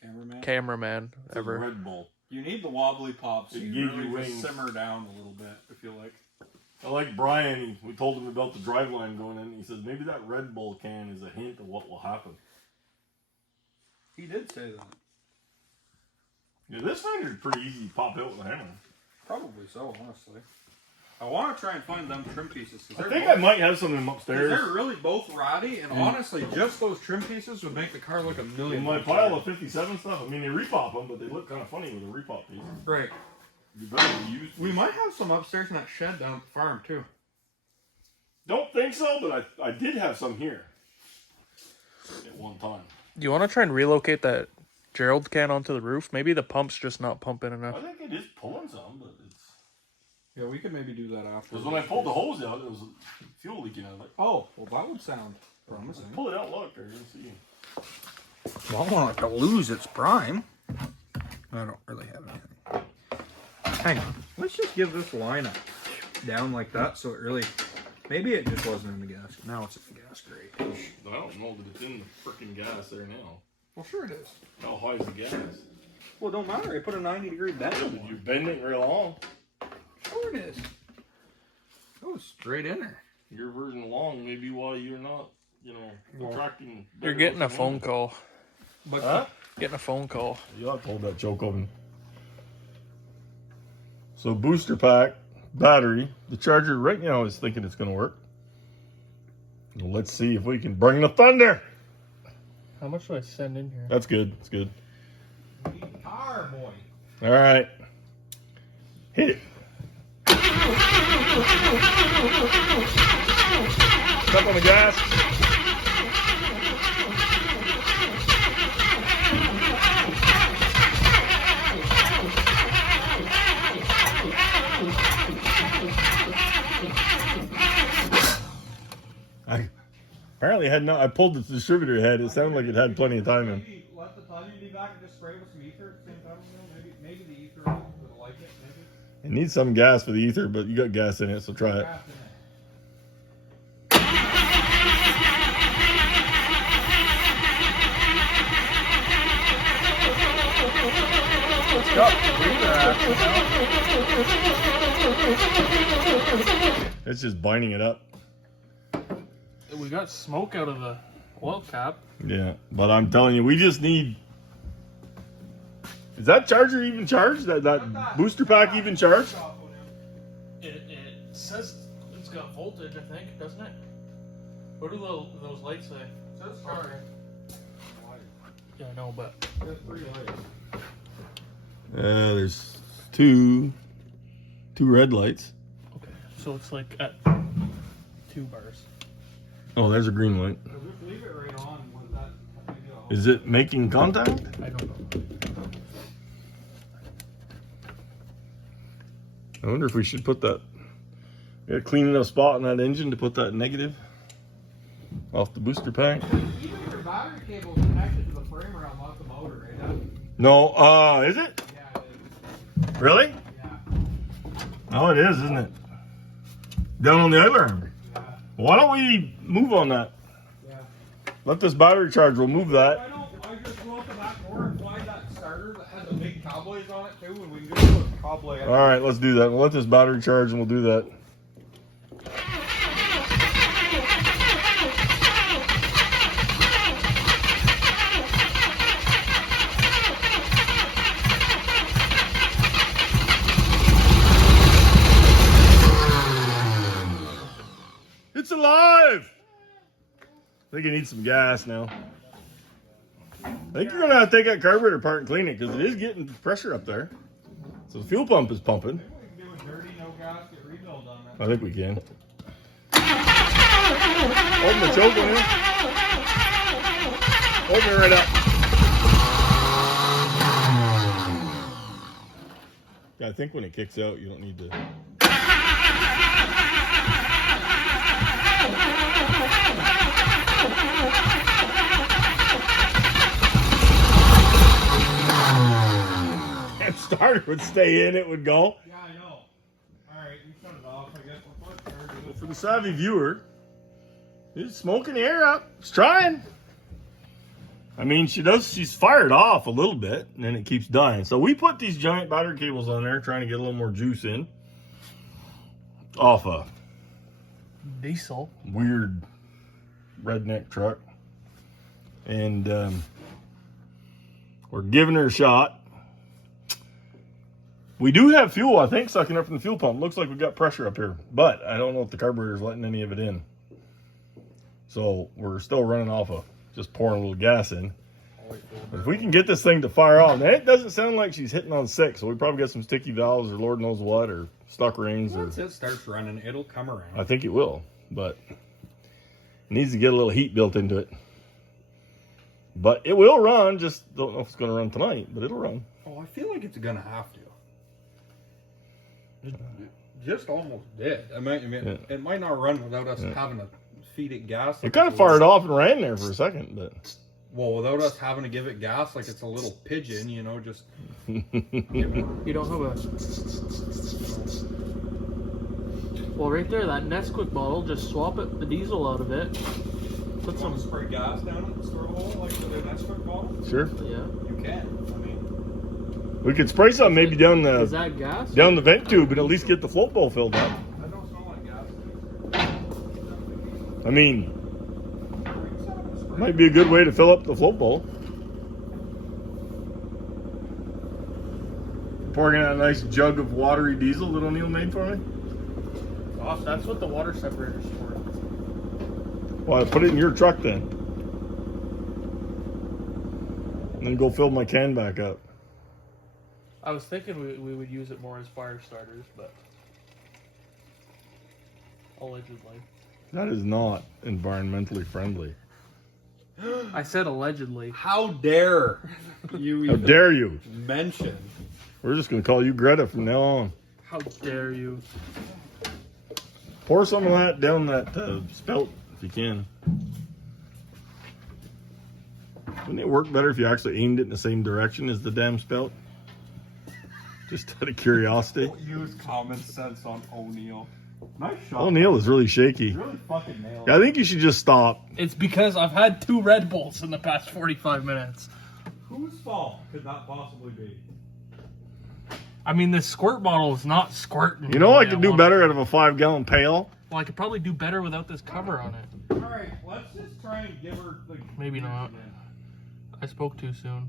Cameraman. cameraman It's a ever. Red Bull. You need the wobbly pops. So It you gives really you just wings. simmer down a little bit. I feel like. I like Brian. We told him about the driveline going in. He says maybe that Red Bull can is a hint of what will happen. He did say that. Yeah, this fender's pretty easy to pop out with a hammer. Probably so, honestly. I want to try and find them trim pieces. I think I might have some of them upstairs. They're really both ratty, and honestly, just those trim pieces would make the car look a million. In my bucks pile better. of 57 stuff, I mean, they repop them, but they look kind of funny with a repop piece. Right. You better use. We might have some upstairs in that shed down at the farm too. Don't think so, but I did have some here at one time. Do you want to try and relocate that Gerald can onto the roof? Maybe the pump's just not pumping enough. I think it is pulling some, but it's Yeah, we could maybe do that after. because when I pulled the hose out, there was fuel leaking out of it. Oh, well, that would sound promising. Pull it out, look, there you see. Well, I don't want it to lose its prime. I don't really have anything. Hang on. Let's just give this line up down like that so it really... Maybe it just wasn't in the gas. Now it's in the gas. Great. I don't know that it's in the freaking gas there now. Well, sure it is. How high is the gas? Well, it don't matter. I put a 90-degree bend on Did you it. bend it real long? Sure it is. Oh, straight in there. Your version long may be why you're not, attracting. You're getting a phone call. But Huh? Getting a phone call. You ought to hold that choke open. So booster pack, battery, the charger right now is thinking it's going to work. Well, let's see if we can bring the thunder. How much do I send in here? That's good. That's good. car boy. All right. Hit it. Step on the gas. I apparently had not. I pulled the distributor head. It sounded like it had plenty of time in. Maybe let the timing be back and just spray with some ether at the same time. Maybe the ether will like it. Maybe. It needs some gas for the ether, but you got gas in it, so try it. Gas in it. It's just binding it up. We got smoke out of the oil cap. Yeah, but I'm telling you, we just need. Is that charger even charged? That booster pack even charged? It says it's got voltage, I think, doesn't it? What do those lights say? Says charge. Yeah, I know, but There's 3 lights. There's two red lights. okay. So it's like at 2 bars. Oh, there's a green light. So just leave it right on with that. Is it making contact? I don't know. I wonder if we should put that. We got a clean enough spot in that engine to put that negative off the booster pack. Even your battery cable is connected to the frame rail, not the motor, right? No, is it? Yeah, it is. Really? Yeah. Oh, it is, isn't it? Down on the idler arm. Yeah. Why don't we move on that? Yeah. Let this battery charge. We'll move that. I just go out the back door and find that starter that has the big cowboys on it too, and we can just put a cowboy All right, let's do that. We'll let this battery charge, and we'll do that. It's alive! I think it needs some gas now. I think you're gonna have to take that carburetor apart and clean it because it is getting pressure up there. So the fuel pump is pumping. Maybe we can do a dirty, no gasket rebuild on that. I think we can. Open the choke on here. Open it right up. Yeah, I think when it kicks out, you don't need to. If starter would stay in, it would go. Yeah, I know. Alright, you shut it off. I guess we'll put charge in Well, it. for the savvy viewer, it's smoking the air up. It's trying. I mean, she's fired off a little bit, and then it keeps dying. So we put these giant battery cables on there, trying to get a little more juice in. Off a Diesel. weird redneck truck. And we're giving her a shot. We do have fuel, I think, sucking up from the fuel pump. Looks like we got pressure up here, but I don't know if the carburetor's letting any of it in. So we're still running off of just pouring a little gas in. But if we can get this thing to fire off, and it doesn't sound like she's hitting on 6, so we probably got some sticky valves or Lord knows what, or stuck rings. Once it starts running, it'll come around. I think it will, but it needs to get a little heat built into it. But it will run, just don't know if it's going to run tonight, but it'll run. Oh, I feel like it's gonna have to. Just almost did. I mean, it might not run without us having to feed it gas. It kind of fired off and ran there for a second, but well, without us having to give it gas like it's a little pigeon, you know, just You don't have a. Well, right there, that Nesquik bottle. Just swap it, the diesel out of it. Put some. spray gas down it, throw a hole like the Nesquik bottle. sure. Yeah. You can. I mean, We could spray something maybe down Is the that gas? vent tube and at least get the float bowl filled up. that don't smell like gas. I mean, might be a good way to fill up the float bowl. Pouring out a nice jug of watery diesel that O'Neill made for me. Oh, that's what the water separator's for. Well, I put it in your truck then. And then go fill my can back up. I was thinking we would use it more as fire starters, but allegedly. That is not environmentally friendly. I said allegedly. How dare you How even dare you? mention? We're just going to call you Greta from now on. How dare you? Pour some of that down that spout if you can. Wouldn't it work better if you actually aimed it in the same direction as the damn spout? Just out of curiosity. Use common sense on O'Neill. Nice shot. O'Neill is really shaky. Really fucking nailed I think you should just stop. It's because I've had 2 Red Bulls in the past 45 minutes. Whose fault could that possibly be? I mean, this squirt bottle is not squirting. You know, I the way could do want better it. out of a 5-gallon pail. Well, I could probably do better without this cover on it. Alright, let's just try and give her the. Maybe not. I spoke too soon.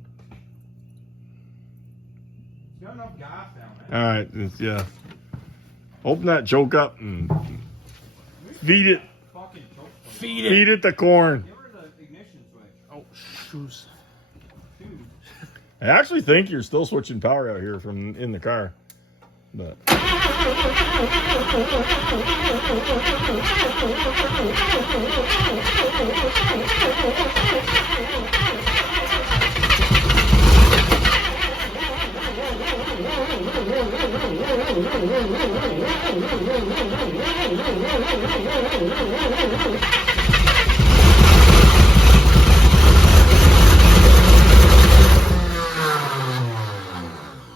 It's got enough gas down there. All right, yeah. Open that choke up and feed it. Fucking choke. Feed it. Feed it the corn. Give her the ignition switch. Oh, shoes. Dude. I actually think you're still switching power out here from in the car. But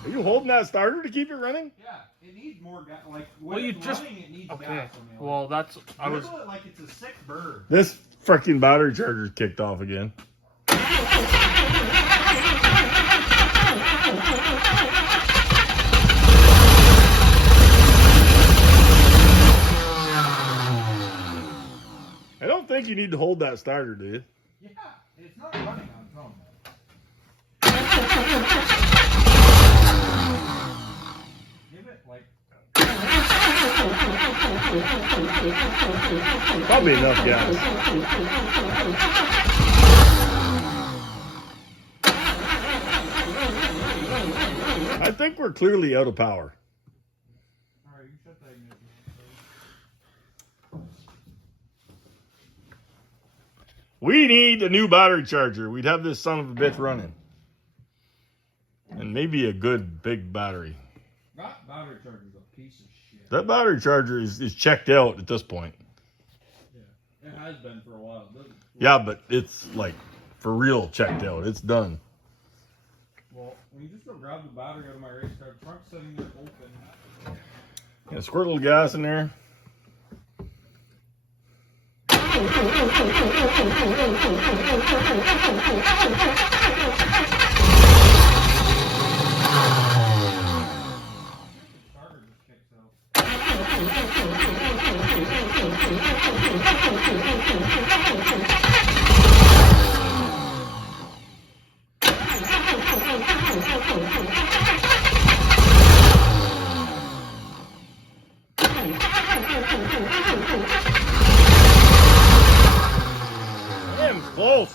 are you holding that starter to keep it running? Yeah, it needs more gas. Like, when Well, you it's just- running, it needs Okay. gas. Well, that's. I was. Wiggle it like it's a sick bird. This freaking battery charger's kicked off again. I don't think you need to hold that starter, do you? Yeah, it's not running on its own. Give it like. Probably enough gas. I think we're clearly out of power. Alright, you shut that ignition. We need a new battery charger. We'd have this son of a bitch running. And maybe a good big battery. That battery charger's a piece of shit. That battery charger is checked out at this point. Yeah, it has been for a while. Yeah, but it's like for real checked out. It's done. Well, when you just go grab the battery out of my race car, the trunk's sitting there open. Yeah, squirt a little gas in there. Damn, close.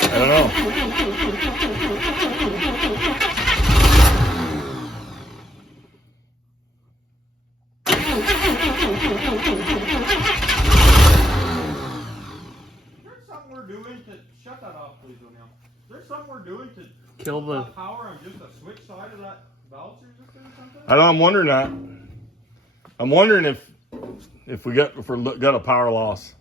I don't know. There's something we're doing to shut that off, please, O'Neill. There's something we're doing to Kill the. cut power on just a switch side of that valve resistor or something. I don't. I'm wondering that. I'm wondering if we got a power loss.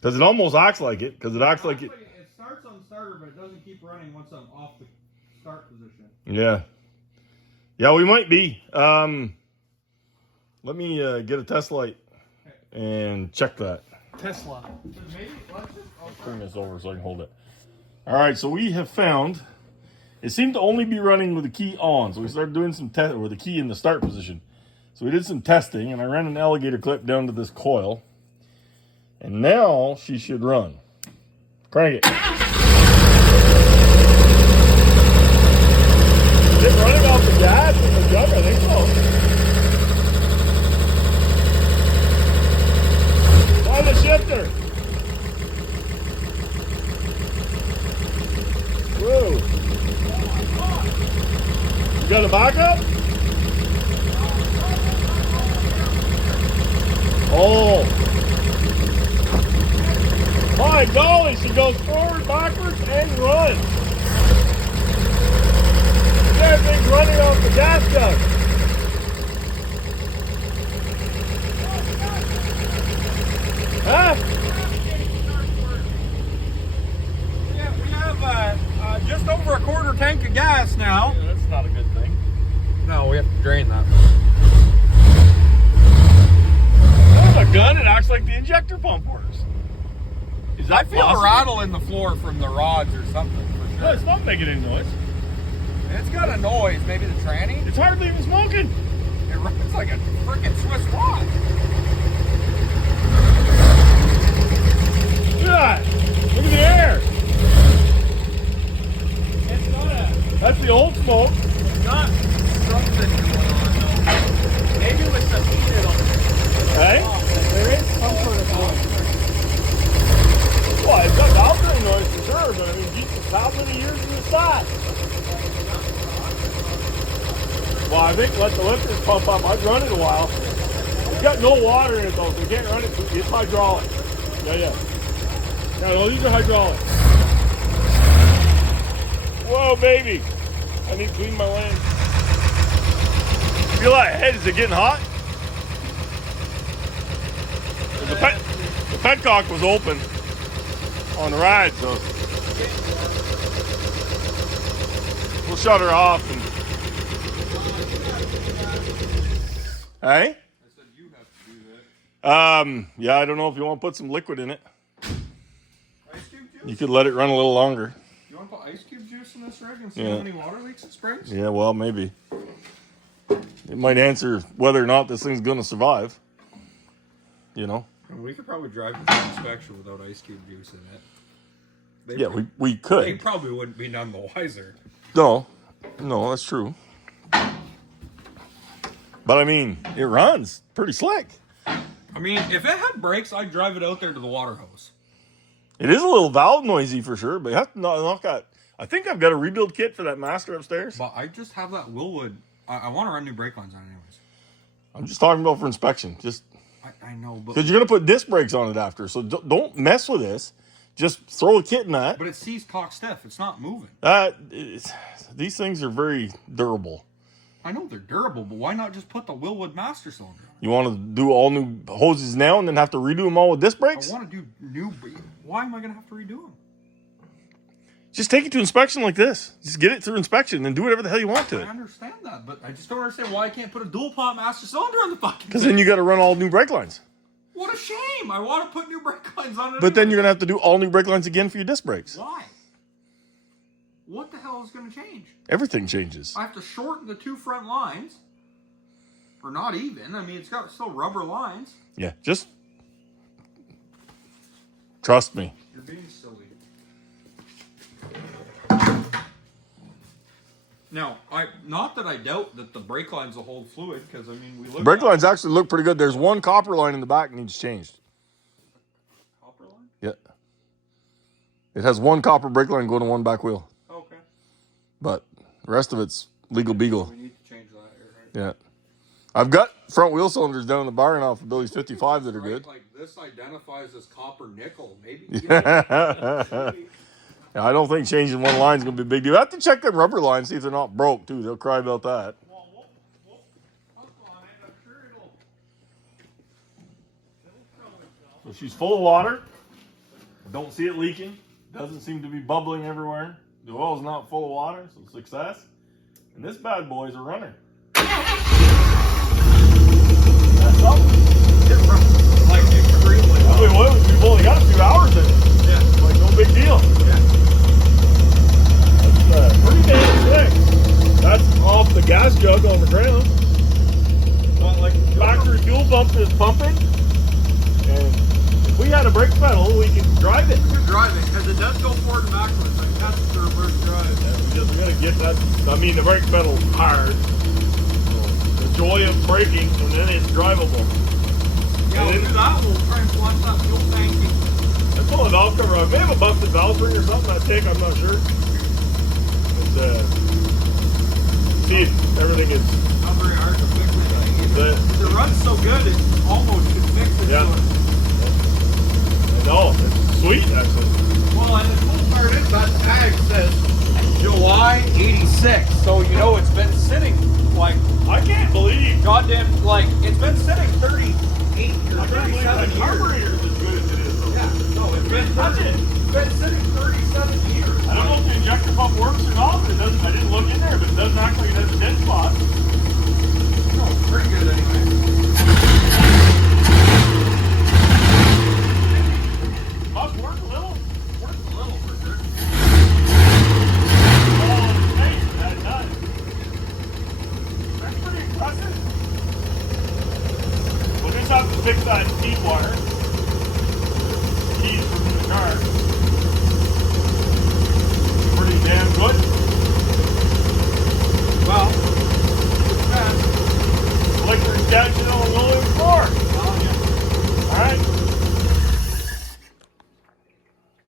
Because it almost acts like it. Because it acts like it. It starts on starter, but it doesn't keep running once I'm off the start position. Yeah. Yeah, we might be. Let me get a test light and check that. Tesla. Maybe let's just. Bring this over so I can hold it. All right, so we have found it seemed to only be running with the key on. So we started doing some test with the key in the start position. So we did some testing, and I ran an alligator clip down to this coil, and now she should run. Crank it. Is it running off the gas in the jug? I think so. Why the shifter? Whoa. You got a backup? Oh. My golly, she goes forward, backwards, and runs. That thing's running off the gas jug. Huh? Yeah, we have just over a quarter tank of gas now. Yeah, that's not a good thing. No, we have to drain that. That's a gun. It acts like the injector pump works. Is that I feel possible? a rattle in the floor from the rods or something for No, sure. it's not making any noise. It's got a noise, maybe the tranny. It's hardly even smoking. It runs like a freaking Swiss watch. Look at that. Look at the air. It's not That's the old smoke. not something going on though. Maybe with the heat it'll. Hey? There is some sort of noise. Well, it's got valve drain noise for sure, but I mean, Jesus, how many years in the side? Well, I think let the lifters pump up. I've run it a while. It's got no water in it though, so you can't run it. It's hydraulic. Yeah. Yeah, no, these are hydraulic. Whoa, baby. I need to clean my lens. Feel that head? Is it getting hot? The petcock was open on the ride, so we'll shut her off. And... Hey? I said you have to do that. Yeah, I don't know if you want to put some liquid in it. Ice cube juice? You could let it run a little longer. You want to put ice cube juice in this rig and see Yeah. how many water leaks it springs? Yeah, well, maybe. It might answer whether or not this thing's going to survive. You know? We could probably drive to the inspection without ice cube juice in it. They Yeah, we They could. probably wouldn't be none the wiser. No, that's true. But I mean, it runs pretty slick. I mean, if it had brakes, I'd drive it out there to the water hose. It is a little valve noisy for sure, but you have to knock that. I think I've got a rebuild kit for that master upstairs. But I just have that Willwood. I want to run new brake lines on it anyways. I'm just talking about for inspection. Just I know, but because you're gonna put disc brakes on it after, so don't mess with this. Just throw a kit in that. But it sees cock stiff. It's not moving. These things are very durable. I know they're durable, but why not just put the Willwood master cylinder on? You want to do all new hoses now and then have to redo them all with disc brakes? I want to do new. Why am I going to have to redo them? Just take it to inspection like this. Just get it through inspection and do whatever the hell you want to I it. understand that, but I just don't understand why I can't put a dual pot master cylinder on the fucking Because thing. then you got to run all new brake lines. What a shame! I want to put new brake lines on it. But then anyway. you're gonna have to do all new brake lines again for your disc brakes. Why? What the hell is going to change? Everything changes. I have to shorten the two front lines. Or not even. I mean, it's got still rubber lines. Yeah, just trust me. You're being silly. Now, not that I doubt that the brake lines will hold fluid, because I mean we look. Brake lines actually look pretty good. There's one copper line in the back that needs changed. Copper line? Yeah. It has one copper brake line going to one back wheel. Okay. But the rest of it's legal beagle. We need to change that. Right? Yeah. I've got front wheel cylinders down in the bar now for Billy's 55 that are good. Like this identifies as copper nickel, maybe. Yeah, I don't think changing one line is going to be a big deal. I have to check them rubber lines, see if they're not broke, too. They'll cry about that. Well, we'll hook on it. I'm sure it'll show itself. So she's full of water. Don't see it leaking. Doesn't seem to be bubbling everywhere. The oil's not full of water, so success. And this bad boy's a runner. That's something. It runs like extremely well. We've only got a few hours in it. Yeah. Like, no big deal. Yeah. That's pretty damn quick. That's off the gas jug on the ground. Well, like Factory fuel pump is pumping. And if we had a brake pedal, we could drive it. you drive it because it does go forward and backwards. Like that's the reverse drive. We just gotta get that. I mean, the brake pedal's hard. So, the joy of braking, and then it's drivable. Yeah, we'll do that. We'll try and flush that fuel tank. I pull a valve cover out. May have a busted valve spring or something. I think I'm not sure. But, see if everything is. Not very hard to fix it. But, It runs so good, it almost could fix it. Yeah. I know. It's sweet, actually. Well, and the cool part is that tag says July '86, so you know it's been sitting like I can't believe. goddamn like it's been sitting 38 or I can't believe 37 that years. carburetor is as good as it is. Though. Yeah, no, it's been sitting 37 years. I don't know if the injector pump works or not, but it doesn't. I didn't look in there, but it doesn't act like it has a dead spot. No, it's pretty good anyway. Must work a little. Works a little for sure. Oh, hey, that does. That's pretty impressive. We'll just have to fix that heat water. Heat from the car. Pretty damn good.